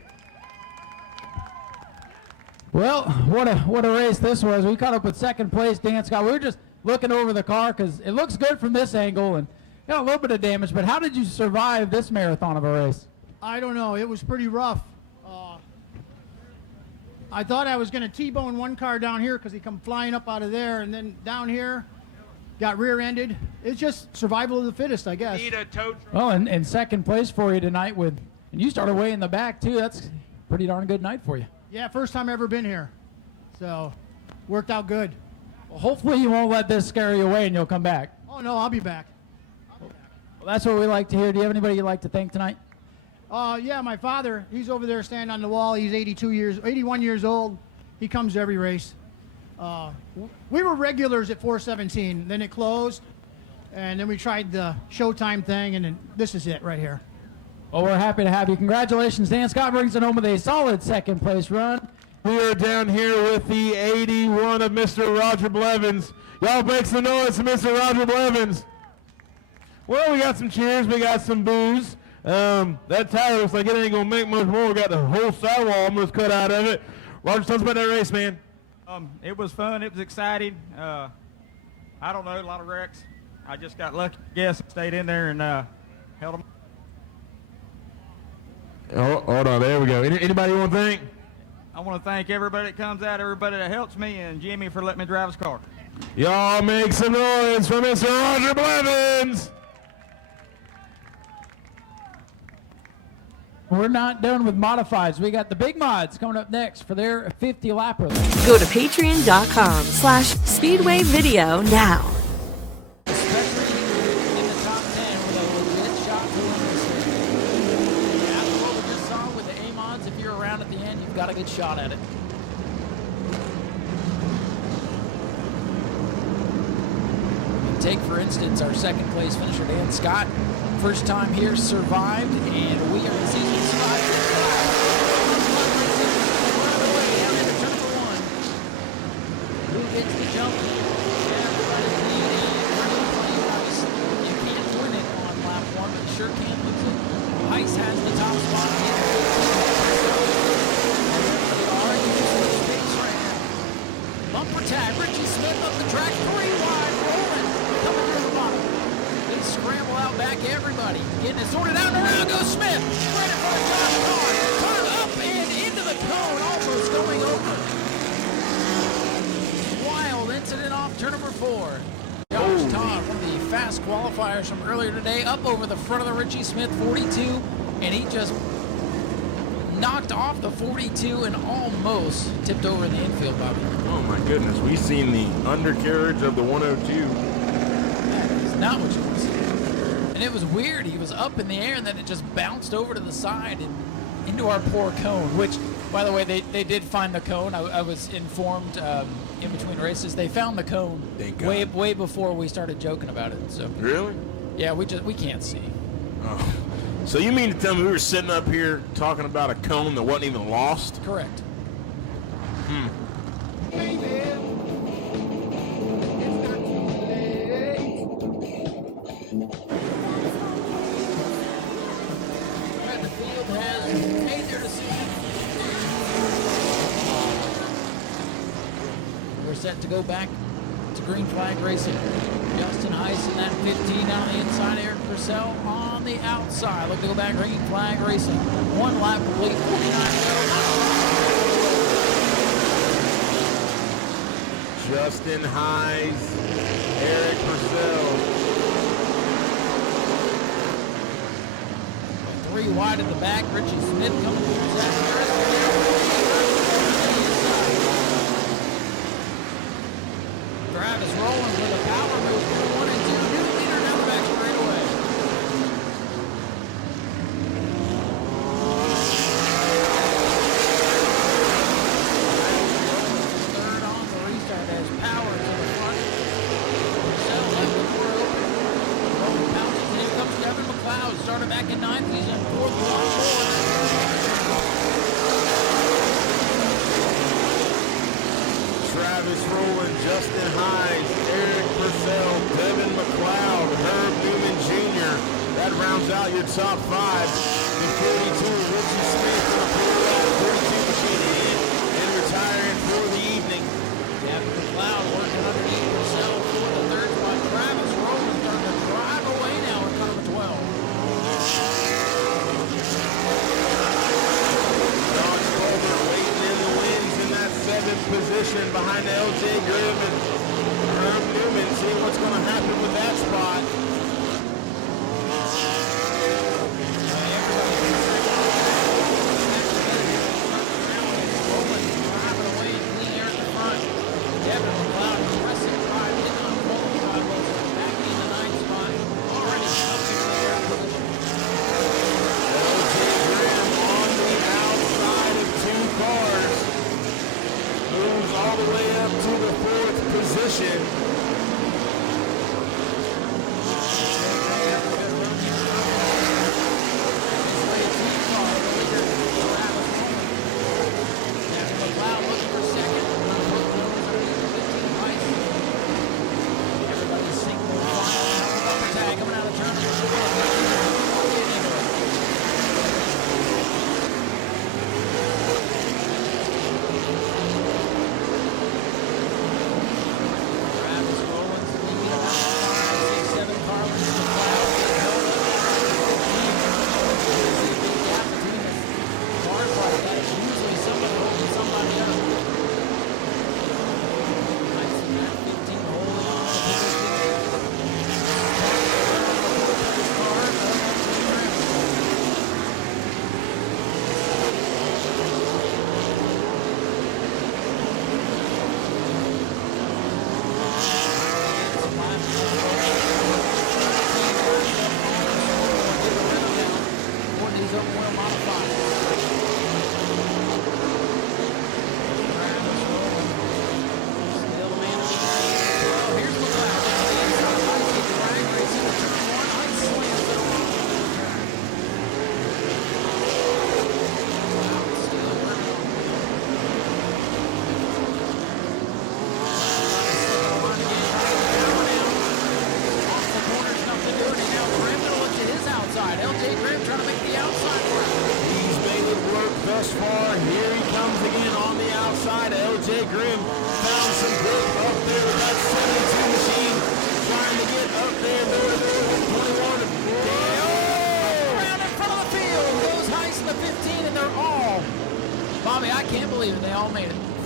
Well, what a race this was. We caught up with second place, Dan Scott. We were just looking over the car because it looks good from this angle and got a little bit of damage. But how did you survive this marathon of a race? I don't know. It was pretty rough. I thought I was going to T-bone one car down here because he come flying up out of there, and then down here got rear-ended. It's just survival of the fittest, I guess. Need a tow truck. Well, and second place for you tonight and you started way in the back too. That's a pretty darn good night for you. Yeah, first time ever been here. So, worked out good. Well, hopefully you won't let this scare you away and you'll come back. Oh, no, I'll be back. Well, that's what we like to hear. Do you have anybody you'd like to thank tonight? Yeah, my father, he's over there standing on the wall. He's 81 years old. He comes to every race. We were regulars at 417. Then it closed, and then we tried the Showtime thing, and then this is it right here. Well, we're happy to have you. Congratulations. Dan Scott brings it home with a solid second place run. We are down here with the 81 of Mr. Roger Blevins. Y'all make some noise for Mr. Roger Blevins. Well, we got some cheers. We got some boos. That tire looks like it ain't going to make much more. We got the whole sidewall almost cut out of it. Roger, tell us about that race, man. It was fun. It was exciting. I don't know, a lot of wrecks. I just got lucky, I guess, and stayed in there and held them. Oh, hold on, there we go. Anybody want to thank? I want to thank everybody that comes out, everybody that helps me, and Jimmy for letting me drive his car. Y'all make some noise for Mr. Roger Blevins. We're not done with modifieds. We got the big mods coming up next for their 50 lap race. Go to patreon.com/Speedway Video now. Got a good shot at it. Take, for instance, our second place finisher, Dan Scott. First time here, survived, and we are in season survived. Down into turn number one. Who gets the jump? You can't win it on lap one, but you sure can lose it. Ice has the top spot. Bumper tag, Richie Smith up the track, 3 wide, rolling, coming through the bottom. They scramble out back, everybody getting it sorted out, and around goes Smith, right in front of Josh Carr, turn up and into the cone, almost going over. Wild incident off turn number 4. Josh Todd, one of the fast qualifiers from earlier today, up over the front of the Richie Smith 42, and he just knocked off the 42 and almost tipped over in the infield, Bobby. Oh my goodness, we've seen the undercarriage of the 102. That is not what you want to see. And it was weird. He was up in the air and then it just bounced over to the side and into our poor cone, which, by the way, they did find the cone. I was informed in between races. They found the cone way before we started joking about it. So Really? Yeah, we can't see. Oh. So you mean to tell me we were sitting up here talking about a cone that wasn't even lost? Correct. The field has made their decision. We're set to go back to green flag racing. Justin Heiss in that 15 down the inside, Eric Purcell on the outside. Look to go back, green flag racing. 1 lap complete, 49 to go. Justin Heiss, Eric Purcell. 3 wide at the back, Richie Smith coming through Zach Harris. Travis Rowland with a power move through 1 and 2. New leader down the back straightaway. Third started back in 9th. He's in 4th on board. Travis Rowland, Justin Hines, Eric Purcell, Devin McLeod, Herb Newman Jr. That rounds out your top 5. The 42, Richie Smith, the 42 machine in and retiring for the evening. Devin McLeod working underneath Purcell for the 3rd spot. Travis Rowland starting to drive away now in car number 12. Don Culver waiting in the wings in that 7th position behind LJ Grimm and Herb Newman. See what's going to happen with that spot. Devin McLeod impressive drive in on qualified back in the 9th spot. Already up to the air position. LJ Grimm on the outside of 2 cars. Moves all the way up to the 4th position.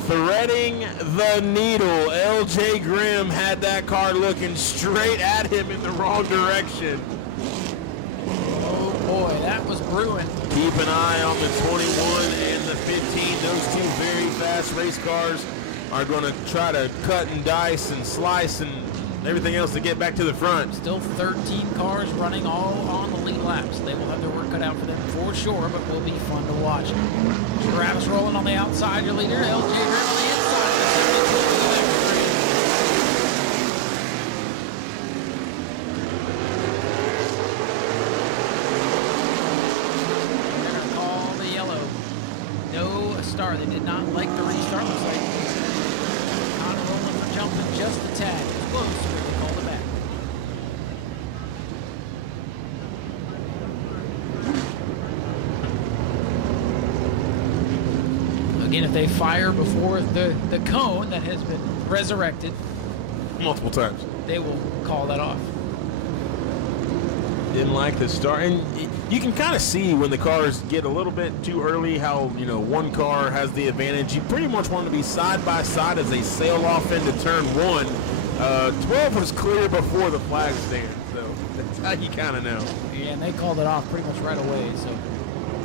Threading the needle. LJ Grimm had that car looking straight at him in the wrong direction. Oh boy, that was brewing. Keep an eye on the 21 and the 15. Those 2 very fast race cars are going to try to cut and dice and slice and everything else to get back to the front. Still 13 cars running all on the lead laps. They will have their work cut out for them for sure, but will be fun to watch. Travis Rowland on the outside, your leader. LJ Grimm on the inside. They're going to call the yellow. No star. They did not like the restart. Looks like Connor Rowland for jumping just a tad. Close, but they called it back. Again, if they fire before the cone that has been resurrected multiple times, they will call that off. Didn't like the start, and you can kind of see when the cars get a little bit too early how, you know, one car has the advantage. You pretty much want to be side by side as they sail off into turn 1. 12 was clear before the flag stand, so that's how you kind of know. Yeah, and they called it off pretty much right away, so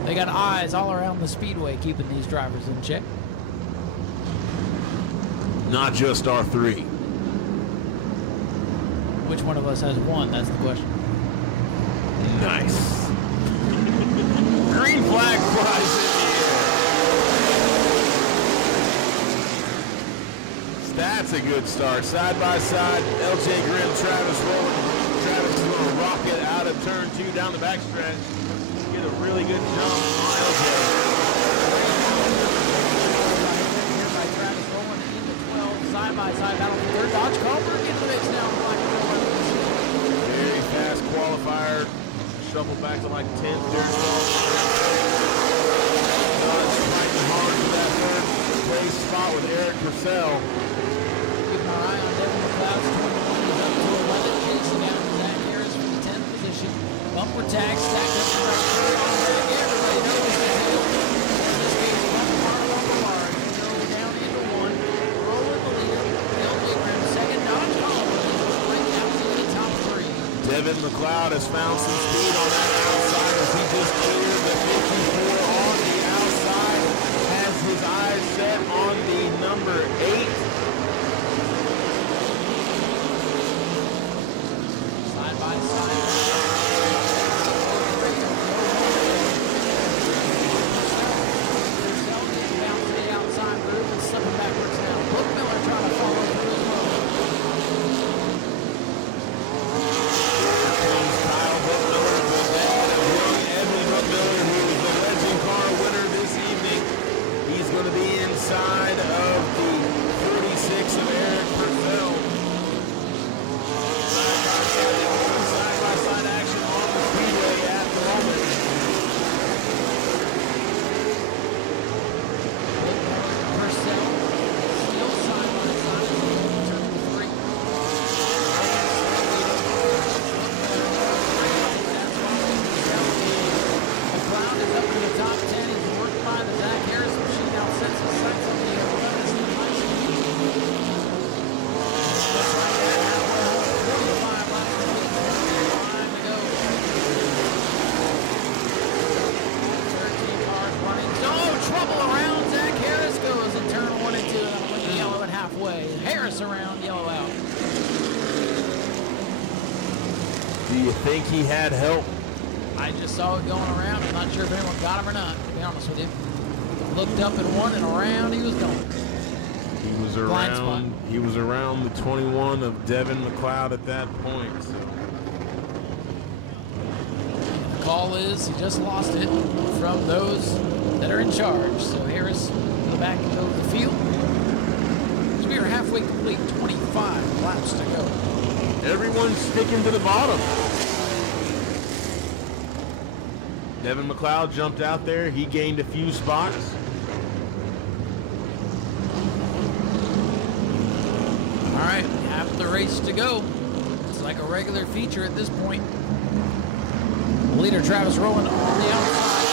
they got eyes all around the speedway keeping these drivers in check. Not just our 3. Which one of us has one? That's the question. Nice. Green flag flies in the air. That's a good start. Side by side, LJ Grimm, Travis Rowland. Travis is going to rocket out of turn 2 2 down the backstretch. Get a really good jump on LJ. Side by side battle for third. Dodge Culver in the mix now. Very fast qualifier. Shuffle back to like 10th. Fighting hard for that third place spot with Eric Purcell. Keep our eye on Devin McLeod's 21. He's up to 11. Chasing after Zach Harris from the 10th position. Bumper tag stacked up for everybody knows this is this game's one part of the bar. You go down into one. Rolling the leader. LJ Graham second. Dodge Culver is right down to the top 3. Devin McLeod has found some speed on that outside as he just cleared the 54 on the outside. Has his eyes set on the number 8. Side by side. Down to the outside group and slipping backwards now. Book Miller trying to follow through as well. Kyle Book Miller, the dad of young Edwin Book Miller, who is the Legend Car winner this evening. He's going to be inside of the 46 of Eric Purcell. Side-by-side action on the speedway at the moment. Purcell still side by side. Turn 3. McLeod is up to the top 10. He's worked by the Zach Harris machine. Now sets his sights on the 11th. Looks like that halfway home. 45 laps to go. 13 cars running. Oh, trouble around. Zach Harris goes in turn 1 and 2. That'll win the yellow at halfway. Harris around, yellow out. Do you think he had help? I just saw it going around. I'm not sure if anyone got him or not, to be honest with you. Looked up and one and around he was going. He was around the 21 of Devin McLeod at that point. So. The call is he just lost it from those that are in charge. So Harris in the back of the field. So we are halfway complete, 25 laps to go. Everyone's sticking to the bottom. Devin McLeod jumped out there. He gained a few spots. All right, half the race to go. It's like a regular feature at this point. Leader Travis Rowan on the outside.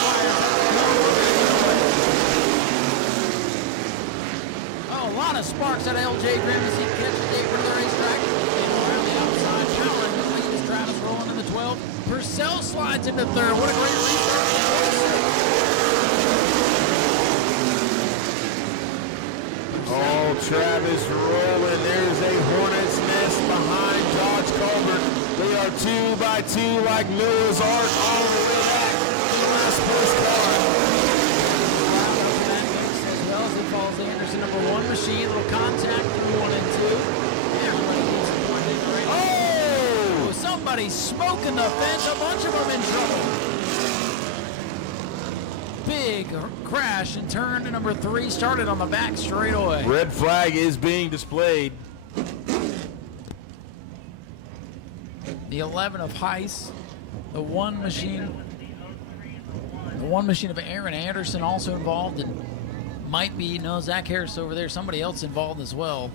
Oh, a lot of sparks at LJ Graham as he catches the apron of the racetrack. And around the outside, powering the lead is Travis Rowan in the 12. Purcell slides into third. What a great restart. Oh, Travis rolling. There's a hornet's nest behind Dodge Culver. They are 2 by 2 like Noah's Ark all the way back to the last place car. As well as he follows the Anderson number 1 machine. Little contact in 1 and 2. Everybody gets a point in the race. Oh! Somebody smoking the fence. A bunch of them in trouble. Big crash in turn number 3. Started on the back straightaway. Red flag is being displayed. The 11 of Heiss, the 1 machine of Aaron Anderson also involved, and might be Zach Harris over there. Somebody else involved as well.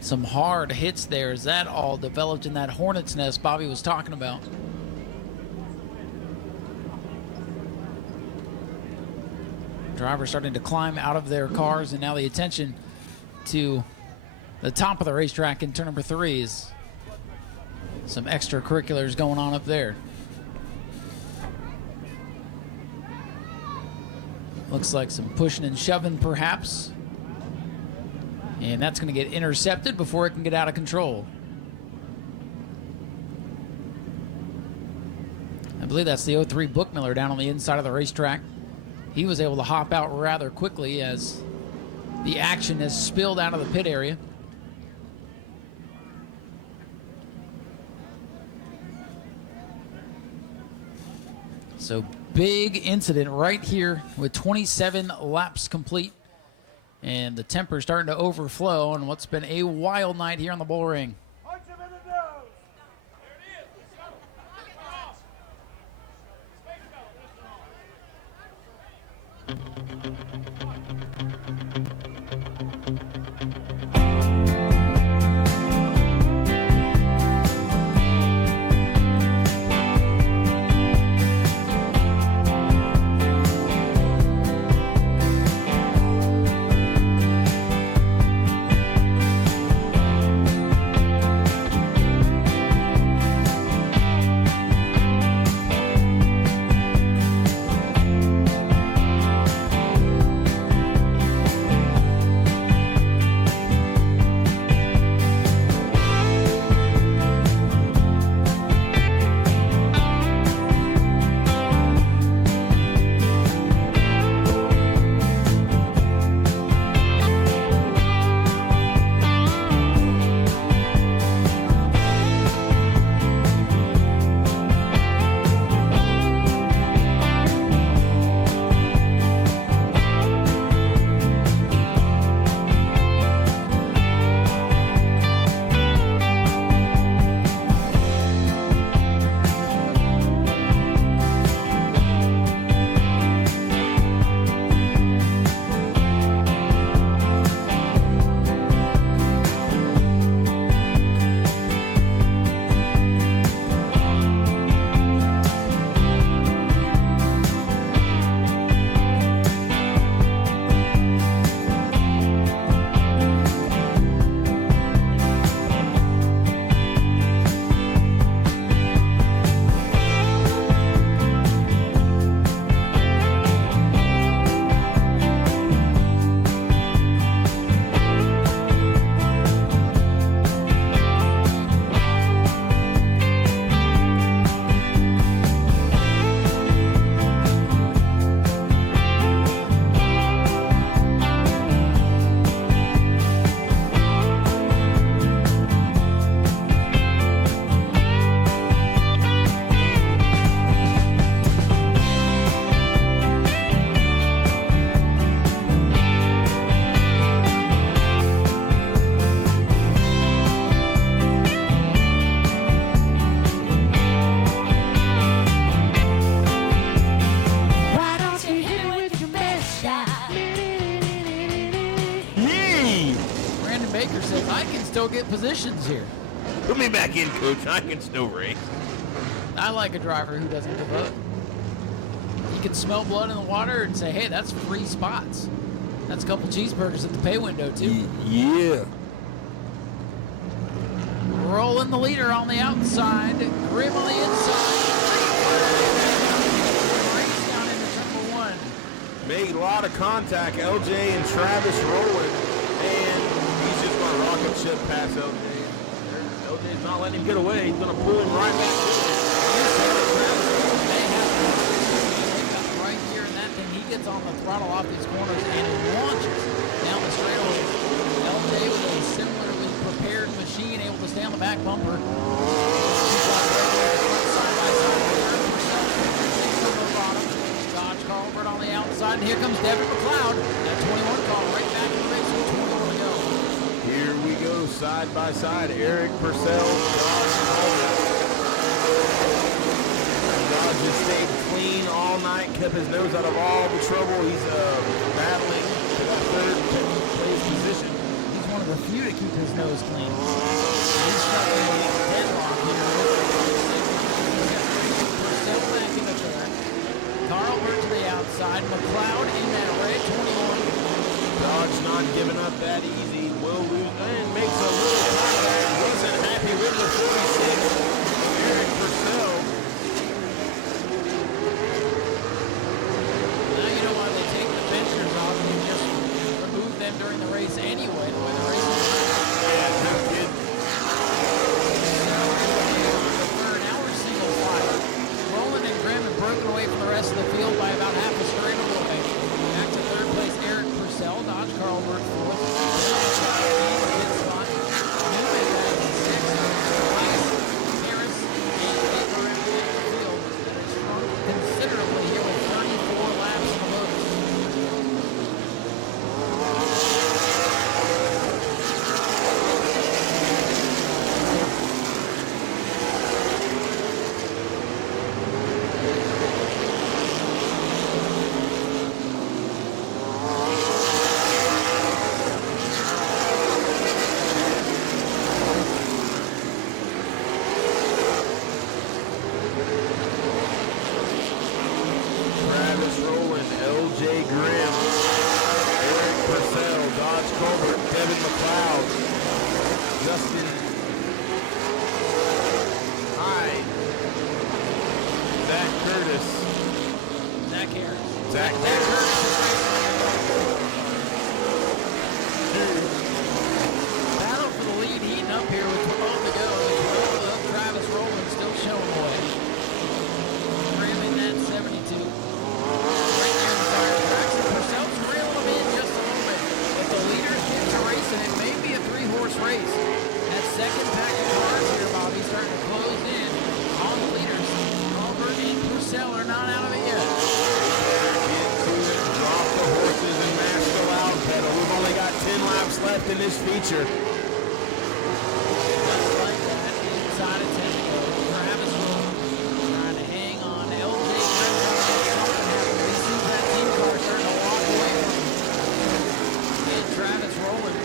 Some hard hits there as that all developed in that hornet's nest Bobby was talking about. Drivers starting to climb out of their cars, and now the attention to the top of the racetrack in turn number 3 is some extracurriculars going on up there. Looks like some pushing and shoving perhaps. And that's going to get intercepted before it can get out of control. I believe that's the 03 Bookmiller down on the inside of the racetrack. He was able to hop out rather quickly as the action has spilled out of the pit area. So big incident right here with 27 laps complete. And the temper starting to overflow on what's been a wild night here on the bull ring. Get positions here. Put me back in, Coach. I can still race. I like a driver who doesn't give up. You can smell blood in the water and say, hey, that's free spots. That's a couple cheeseburgers at the pay window, too. Yeah. Rolling the leader on the outside. Grim on the inside. Race down into turn 1. Made a lot of contact. LJ and Travis rolling. And rocket ship past LJ. LJ's not letting him get away. He's going to pull him right back. Right here in that thing, he gets on the throttle off these corners and launches down the straightaway. LJ with a similarly prepared machine, able to stay on the back bumper. Dodge Carlbert on the outside, and here comes Devin McLeod. That 21 car right back in the race with 21 to go. Here we go, side by side. Eric Purcell. Dodge has stayed clean all night, kept his nose out of all the trouble. He's battling to that third place position. He's one of the few to keep his nose clean. He's struggling with a deadlock here. Purcell back in the third. Carlbert to the outside. McLeod in that red 21. Dodge not giving up that easy. Will lose and makes a little contact. Wasn't happy with the 46. Eric Purcell. Now you know why they take the benchers off and just remove them during the race anyway. The way the race is. Yeah, no kidding. Now we're single file. Roland and Grimm have broken away from the rest of the field by about half a straightaway. Back to third place, Eric Purcell. Dodge Carlbert fourth. Colbert, Devin McLeod, Justin Hyde, Zach Curtis, Zach Harris. Zach Curtis. Battle for the lead heating up here with 12 to go. Travis Rowland still showing away. Ramming that 72. Right there inside the tracks. Purcell's reeling them in just a little bit. If the leaders get to racing, it may be a 3-horse race. That second pack of cars here, Bobby, starting to close in on the leaders. Albert and Purcell are not out of it yet. Drop the horses and mash the loud pedal. We've only got 10 laps left in this feature. Just like that, inside of 10 to go. Travis Rowland trying to hang on. LJ he sees that team car starting to walk away from him. And Travis Rowland,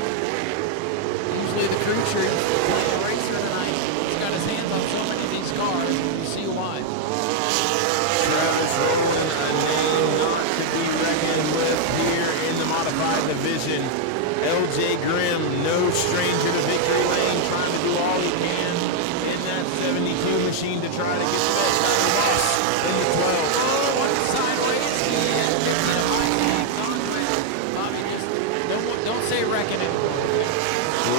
usually the Couture, the racer tonight, he's got his hands on so many of these cars. You see why. Travis Rowland, a name not to be reckoned with here in the modified division. LJ Grimm, no stranger to victory lane, trying to do all he can in that 72 machine to try to get the best out of the boss in the 12. Oh, what a sideways. Bobby, just don't say wrecking it.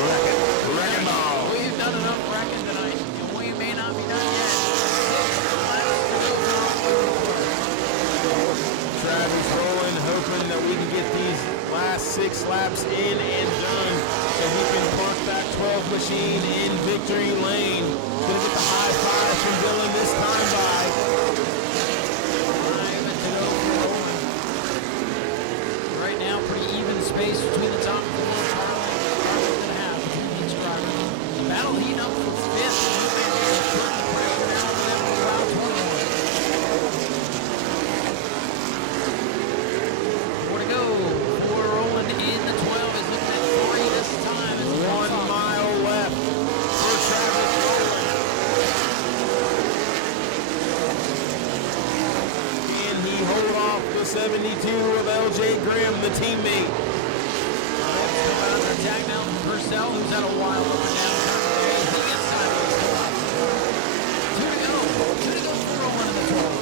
Wrecking ball. We've done enough wrecking tonight, and we may not be done yet. Travis Rowland hoping that we can get these last 6 laps in and done so he can park that 12 machine in victory lane. Gonna get the high five from Dylan this time by. 5 to go for Rowland. Right now, pretty even space between the top and the middle. Carlin's going to have between each driver. The battle heating up for 5th. More to go for Rowland in the 12 is looking at 3 this time. 1 mile left for Travis Rowland. Can he hold off the 72 of LJ Grimm, the teammate? Coming under attack now from Purcell, who's had a wild up and down time of day. He gets time to go. 2 to go. 2 to go for Rowland in the 12.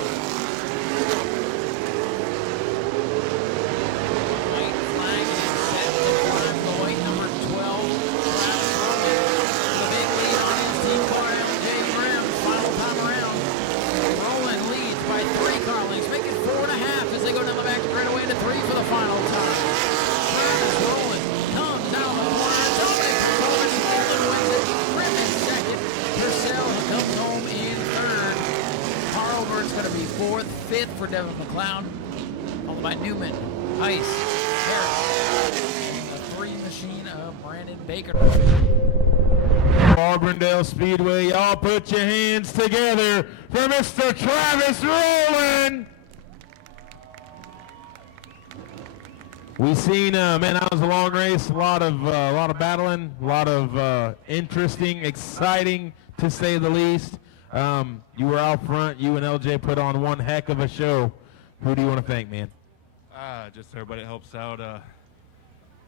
White flag is set to climb the white number 12. Travis Rowland with a big lead on his team car, LJ Grimm. Final time around. Rowland leads by 3 car lengths, making 4.5 as they go down the back straightaway to 3 for the final time. Travis Rowland comes out of the corner. Dominic Rowland wins it. Grimm in second. Purcell comes home in third. Carlbert's going to be 4th, 5th for Devin McLeod. Followed by Newman, Ice, Harris. The 3 machine of Brandon Baker. Auburndale Speedway, y'all put your hands together for Mr. Travis Rowland. We seen, man, that was a long race. A lot of battling, a lot of interesting, exciting, to say the least. You were out front. You and LJ put on one heck of a show. Who do you want to thank, man? Just everybody that helps out.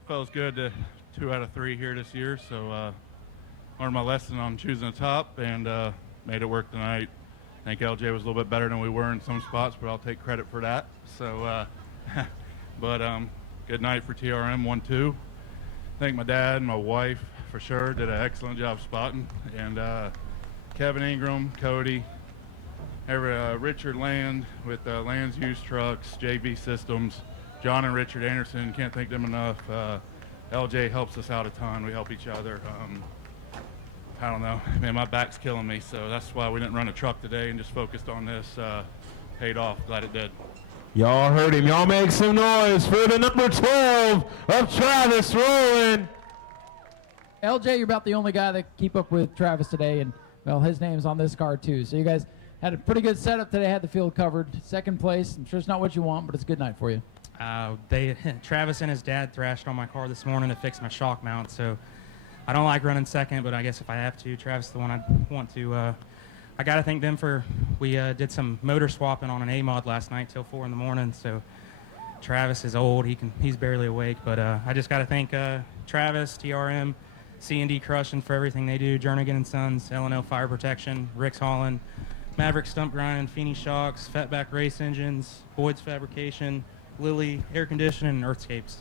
Feels good to 2 out of 3 here this year. So learned my lesson on choosing the top and made it work tonight. I think LJ was a little bit better than we were in some spots, but I'll take credit for that. So, good night for TRM 1-2. Thank my dad and my wife for sure. Did an excellent job spotting. And Kevin Ingram, Cody, Richard Land with Land's Used Trucks, JV Systems, John and Richard Anderson. Can't thank them enough. LJ helps us out a ton. We help each other. I don't know. Man, my back's killing me, so that's why we didn't run a truck today and just focused on this. Paid off. Glad it did. Y'all heard him. Y'all make some noise for the number 12 of Travis Rowland. LJ, you're about the only guy that keep up with Travis today, and, well, his name's on this car, too. So you guys had a pretty good setup today, had the field covered. 2nd place. I'm sure it's not what you want, but it's a good night for you. Travis and his dad thrashed on my car this morning to fix my shock mount, so I don't like running second, but I guess if I have to, Travis is the one I want to. I got to thank them for, we did some motor swapping on an A-mod last night till 4 in the morning, so Travis is old. He's barely awake. But I just got to thank Travis, TRM, C&D Crushing for everything they do, Jernigan and Sons, L&L Fire Protection, Rick's Holland, Maverick Stump Grinding, Feeney Shocks, Fatback Race Engines, Boyd's Fabrication, Lily Air Conditioning, and Earthscapes.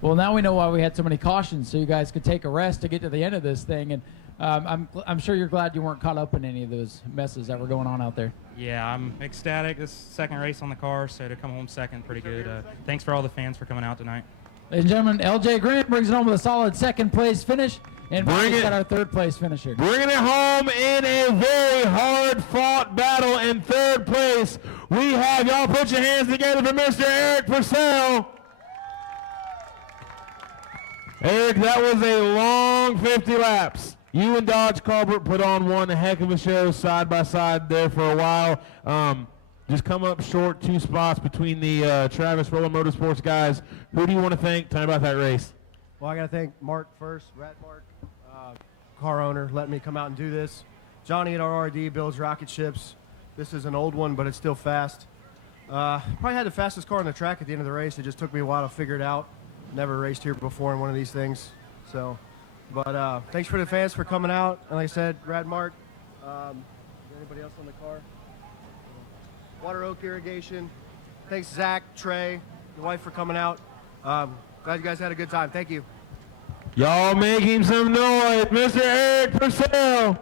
Well, now we know why we had so many cautions, so you guys could take a rest to get to the end of this thing. And I'm sure you're glad you weren't caught up in any of those messes that were going on out there. Yeah, I'm ecstatic. This is second race on the car, so to come home second, pretty good. Thanks for all the fans for coming out tonight. Ladies and gentlemen, LJ Grant brings it home with a solid second place finish, and Bobby's got our third place finisher. Bringing it home in a very hard-fought battle in third place. We have, y'all put your hands together for Mr. Eric Purcell. Eric, that was a long 50 laps. You and Dodge Colbert put on one heck of a show side by side there for a while. Just come up short 2 spots between the Travis Roller Motorsports guys. Who do you want to thank? Tell me about that race. Well, I got to thank Mark first, Rad Mark, car owner, letting me come out and do this. Johnny at RRD builds rocket ships. This is an old one, but it's still fast. Probably had the fastest car on the track at the end of the race. It just took me a while to figure it out. Never raced here before in one of these things. So, but thanks for the fans for coming out. And like I said, Rad Mark. Is there anybody else on the car? Water Oak Irrigation. Thanks, Zach, Trey, your wife, for coming out. Glad you guys had a good time. Thank you. Y'all making some noise, Mr. Eric Purcell.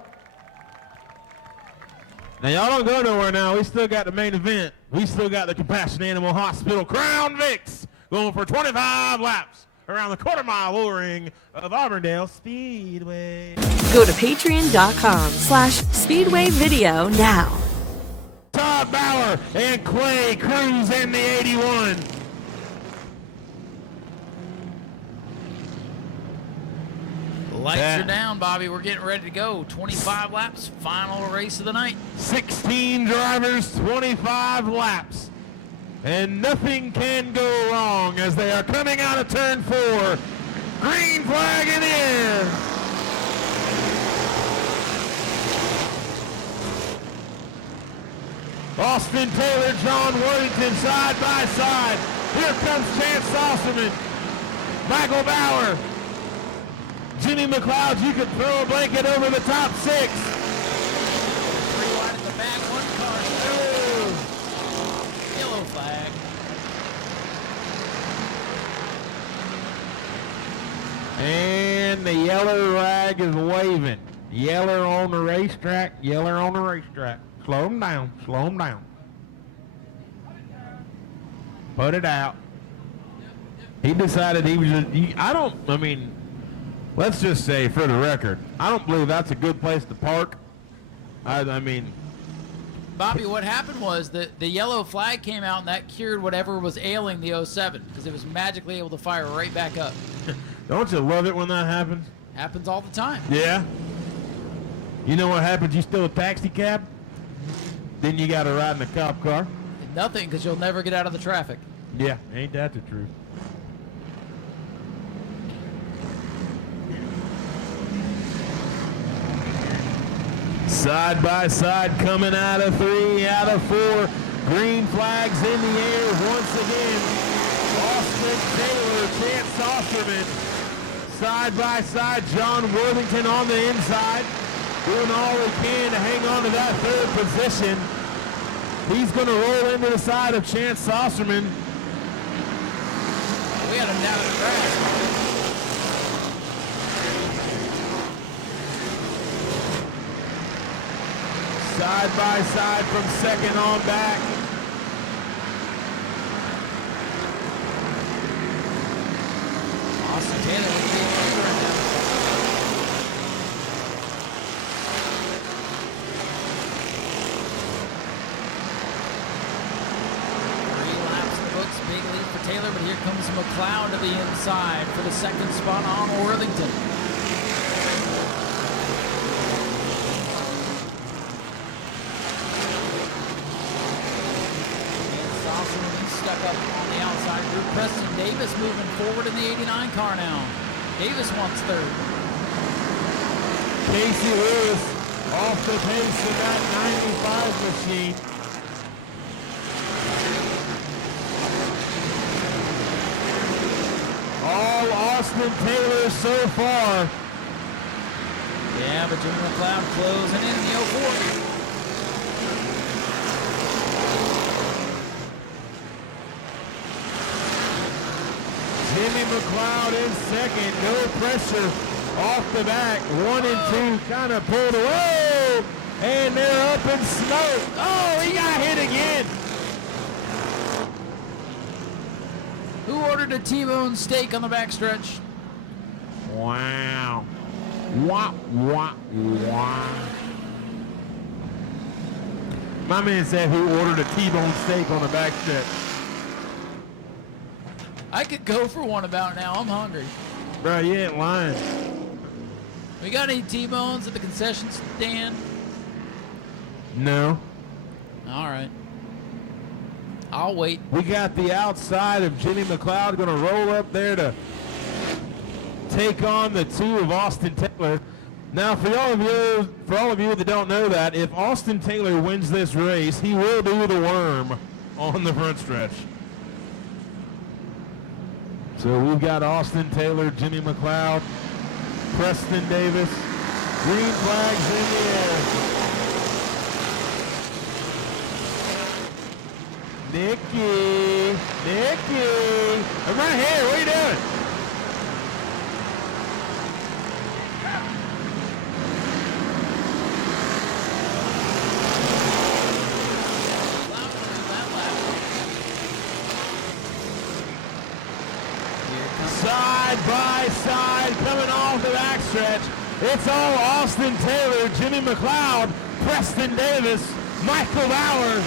Now, y'all don't go nowhere now. We still got the main event. We still got the Compassion Animal Hospital Crown Vics going for 25 laps around the quarter-mile O-ring of Auburndale Speedway. Go to patreon.com/Speedway Video now. Todd Bauer and Clay Cruz in the 81. Lights are down, Bobby. We're getting ready to go. 25 laps, final race of the night. 16 drivers, 25 laps. And nothing can go wrong as they are coming out of turn 4. Green flag in the air. Austin Taylor, John Worthington side by side. Here comes Chance Saucerman. Michael Bauer. Jimmy McLeod, you could throw a blanket over the top 6. 3 wide in the back, 1 car. Yellow flag. And the yellow rag is waving. Yeller on the racetrack, yeller on the racetrack. Slow them down, slow them down. Put it out. He decided he was just, let's just say for the record, I don't believe that's a good place to park. I mean. Bobby, what happened was that the yellow flag came out and that cured whatever was ailing the 07 because it was magically able to fire right back up. Don't you love it when that happens? Happens all the time. Yeah. You know what happens? You steal a taxi cab, then you got to ride in a cop car. Nothing, because you'll never get out of the traffic. Yeah, ain't that the truth? Side by side, coming out of 3, out of 4. Green flags in the air once again. Austin Taylor, Chance Saucerman. Side by side, John Worthington on the inside. Doing all he can to hang on to that 3rd position. He's going to roll into the side of Chance Saucerman. We had him down in the grass. Side by side from 2nd on back. Austin Taylor with the big lead for Taylor, but here comes McLeod to the inside for the 2nd spot on Worthington. And Saucerman, he's stuck up on the outside group. Preston Davis moving forward in the 89 car now. Davis wants 3rd. Casey Lewis off the pace of that 95 machine. All Austin Taylor so far. Yeah, but Jimmy McLeod closing in the 04. Jimmy McLeod in second. No pressure off the back. 1 and 2 kind of pulled away. And they're up in smoke. Oh, he got hit again. Who ordered a T-bone steak on the backstretch? Wow. Wah, wah, wah. My man said who ordered a T-bone steak on the backstretch. I could go for one about now. I'm hungry. Bro, you ain't lying. We got any T-bones at the concession stand? No. All right. I'll wait. We got the outside of Jimmy McLeod going to roll up there to take on the 2 of Austin Taylor. Now, for all of you that don't know that, if Austin Taylor wins this race, he will do the worm on the front stretch. So we've got Austin Taylor, Jimmy McLeod, Preston Davis, green flags in the air. Nikki, I'm right here. What are you doing? Side by side, coming off the backstretch. It's all Austin Taylor, Jimmy McLeod, Preston Davis, Michael Bauer.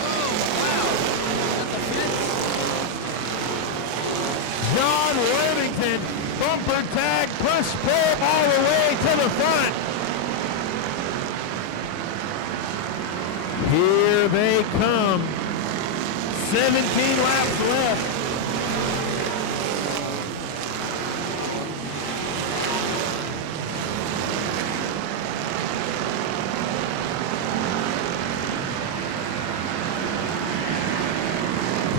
John Worthington, bumper tag, push pull all the way to the front. Here they come. 17 laps left.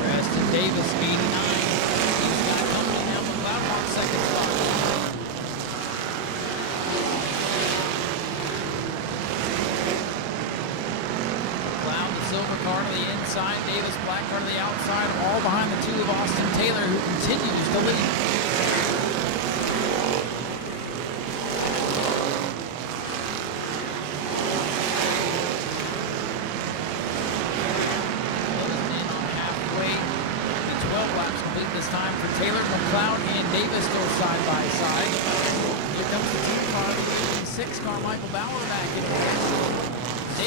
Preston Davis, 89. Inside, Davis, black car to the outside, all behind the 2 of Austin Taylor, who continues to lead. Closing in on halfway. The 12 laps complete this time for Taylor, McLeod, and Davis still side by side. Here comes the 2 car, the 6 car, Michael Bauer back in again.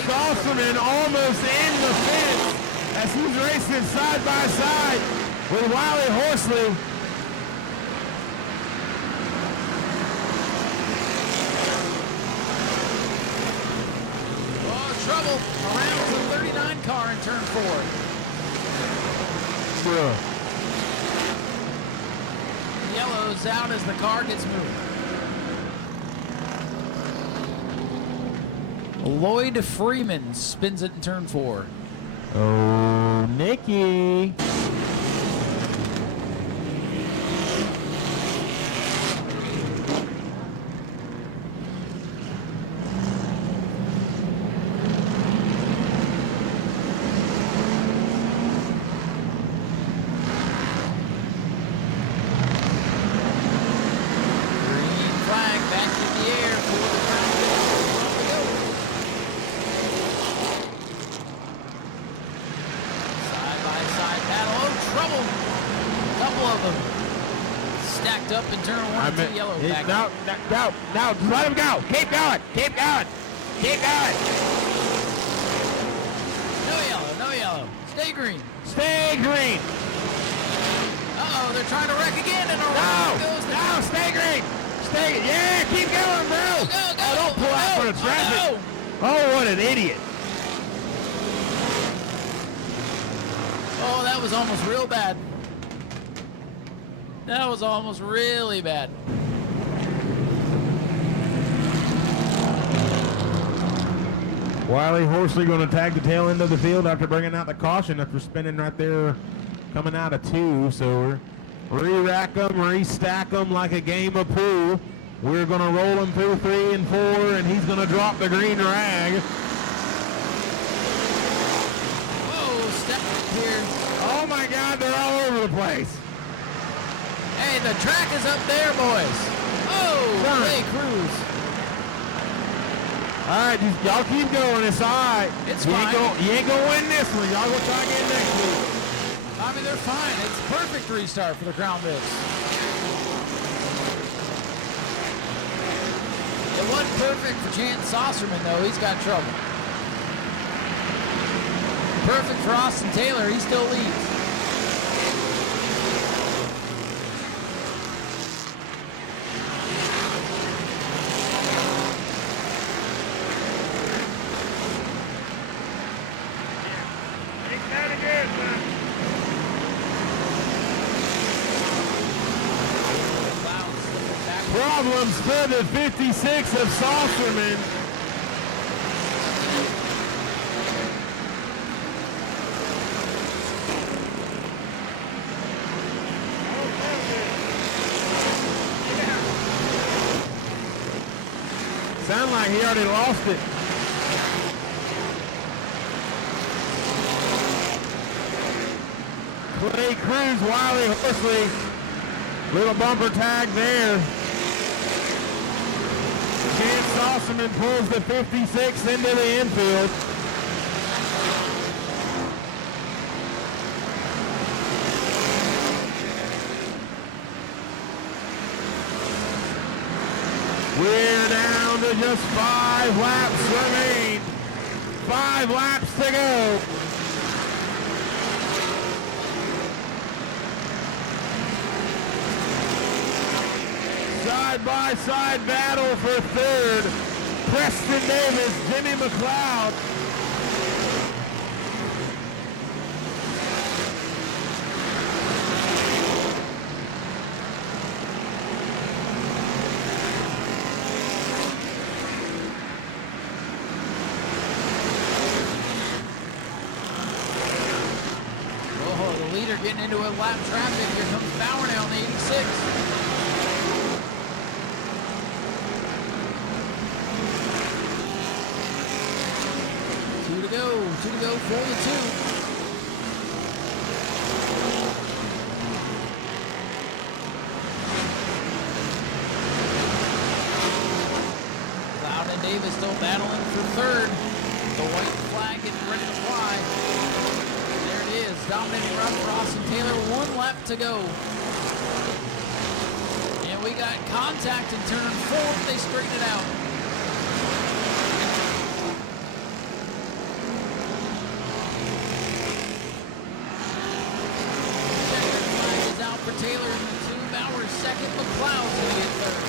Sosserman almost in the fence as he's racing side by side with Wiley Horsley. Oh, trouble around the 39 car in turn 4. Yellow's out as the car gets moved. Lloyd Freeman spins it in turn 4. Oh, Nikki. Up in turn 1 and 2, yellow back. No, just let him go. Keep going. No yellow. Stay green. Uh-oh, they're trying to wreck again, and around goes the... No, stay green. Yeah, keep going, bro. Go. Don't pull out for the traffic. Oh, what an idiot. Oh, that was almost real bad. That was almost really bad. Wiley Horsley going to tag the tail end of the field after bringing out the caution after spinning right there, coming out of 2. So we're Re-rack them, restack them like a game of pool. We're going to roll him through 3 and 4, and he's going to drop the green rag. Whoa, step here. Oh my God, they're all over the place. Hey, the track is up there, boys. Oh, hey, Cruz. All right, y'all keep going. It's all right. It's you fine. You ain't going to win this one. Y'all go try again next week. I mean, they're fine. It's a perfect restart for the Crown Vics. It wasn't perfect for Chance Saucerman, though. He's got trouble. Perfect for Austin Taylor. He still leads. Problems for the 56 of Saucerman. Sound like he already lost it. Clay Cruz, Wiley Horsley. Little bumper tag there. Chance Saucerman pulls the 56 into the infield. We're down to just 5 laps remain. 5 laps to go. Side-by-side battle for third. Preston Davis, Jimmy McLeod. Oh, the leader getting into a lap traffic. Here comes Bauer now on the 86. 2 to go for the 2. Cloud and Davis still battling for third. The white flag getting ready to fly. There it is, dominating run for Austin Taylor. 1 lap to go. And we got contact in turn 4. They straighten it out. For Taylor in the 2, Bauer second, McLeod's going to get third.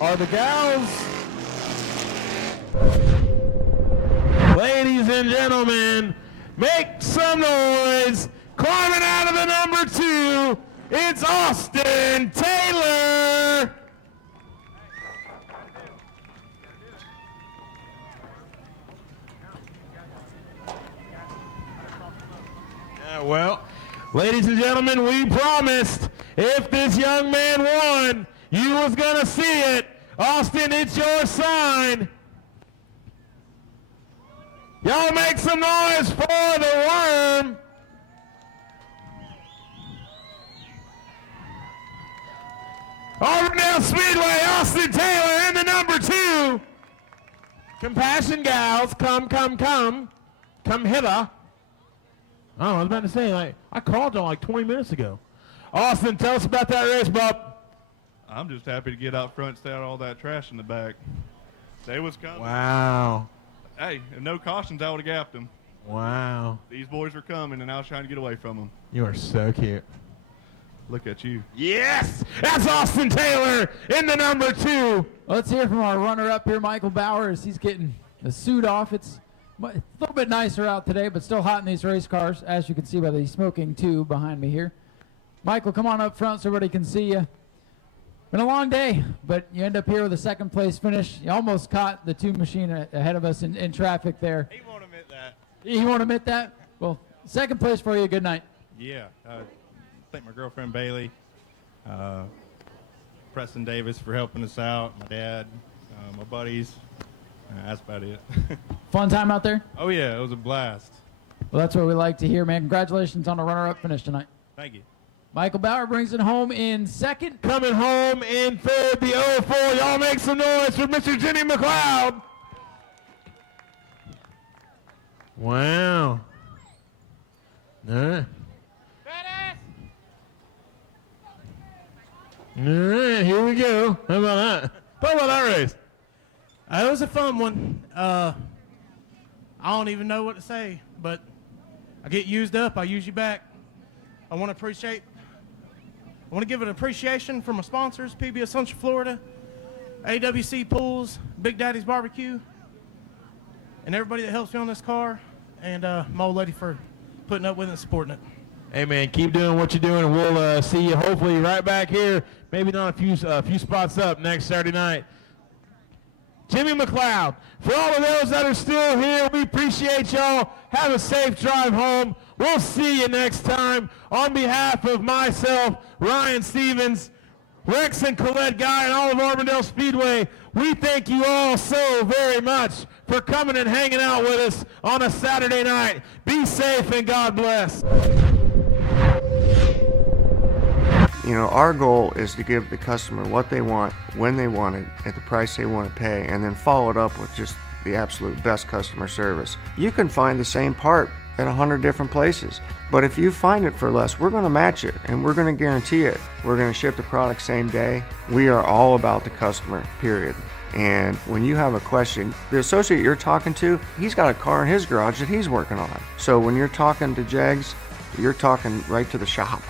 Are the gals? Ladies and gentlemen, make some noise. Climbing out of the number 2, it's Austin Taylor. Well, ladies and gentlemen, we promised if this young man won, you was going to see it. Austin, it's your sign. Y'all make some noise for the worm. Auburndale Speedway, Austin Taylor in the number 2. Compassion gals, come hither. Oh, I was about to say, like, I called y'all like 20 minutes ago. Austin, tell us about that race, bub. I'm just happy to get out front and stay out all that trash in the back. They was coming. Wow. Hey, if no cautions, I would have gapped them. Wow. These boys were coming, and I was trying to get away from them. You are so cute. Look at you. Yes! That's Austin Taylor in the number 2. Let's hear from our runner-up here, Michael Bowers. He's getting the suit off. It's a little bit nicer out today, but still hot in these race cars, as you can see by the smoking tube behind me here. Michael, come on up front so everybody can see you. Been a long day, but you end up here with a second place finish. You almost caught the Tube machine ahead of us in traffic there. He won't admit that. You won't admit that? Well, second place for you. Good night. Yeah. Thank my girlfriend Bailey, Preston Davis for helping us out, my dad, my buddies. That's about it. Fun time out there? Oh, yeah. It was a blast. Well, that's what we like to hear, man. Congratulations on a runner-up finish tonight. Thank you. Michael Bauer brings it home in second. Coming home in third, the 04. Y'all make some noise for Mr. Jimmy McLeod. Wow. All right. All right, here we go. How about that? Talk about that race. It was a fun one. I don't even know what to say, but I get used up. I use you back. I want to give an appreciation for my sponsors, PBS Central Florida, AWC Pools, Big Daddy's Barbecue, and everybody that helps me on this car, and my old lady for putting up with it and supporting it. Hey, man, keep doing what you're doing, and we'll see you hopefully right back here, maybe not a few spots up next Saturday night. Jimmy McLeod, for all of those that are still here, we appreciate y'all. Have a safe drive home. We'll see you next time. On behalf of myself, Ryan Stevens, Rex and Colette Guy, and all of Auburndale Speedway, we thank you all so very much for coming and hanging out with us on a Saturday night. Be safe and God bless. You know, our goal is to give the customer what they want, when they want it, at the price they want to pay, and then follow it up with just the absolute best customer service. You can find the same part at 100 different places, but if you find it for less, we're going to match it, and we're going to guarantee it. We're going to ship the product same day. We are all about the customer, period. And when you have a question, the associate you're talking to, he's got a car in his garage that he's working on. So when you're talking to Jegs, you're talking right to the shop.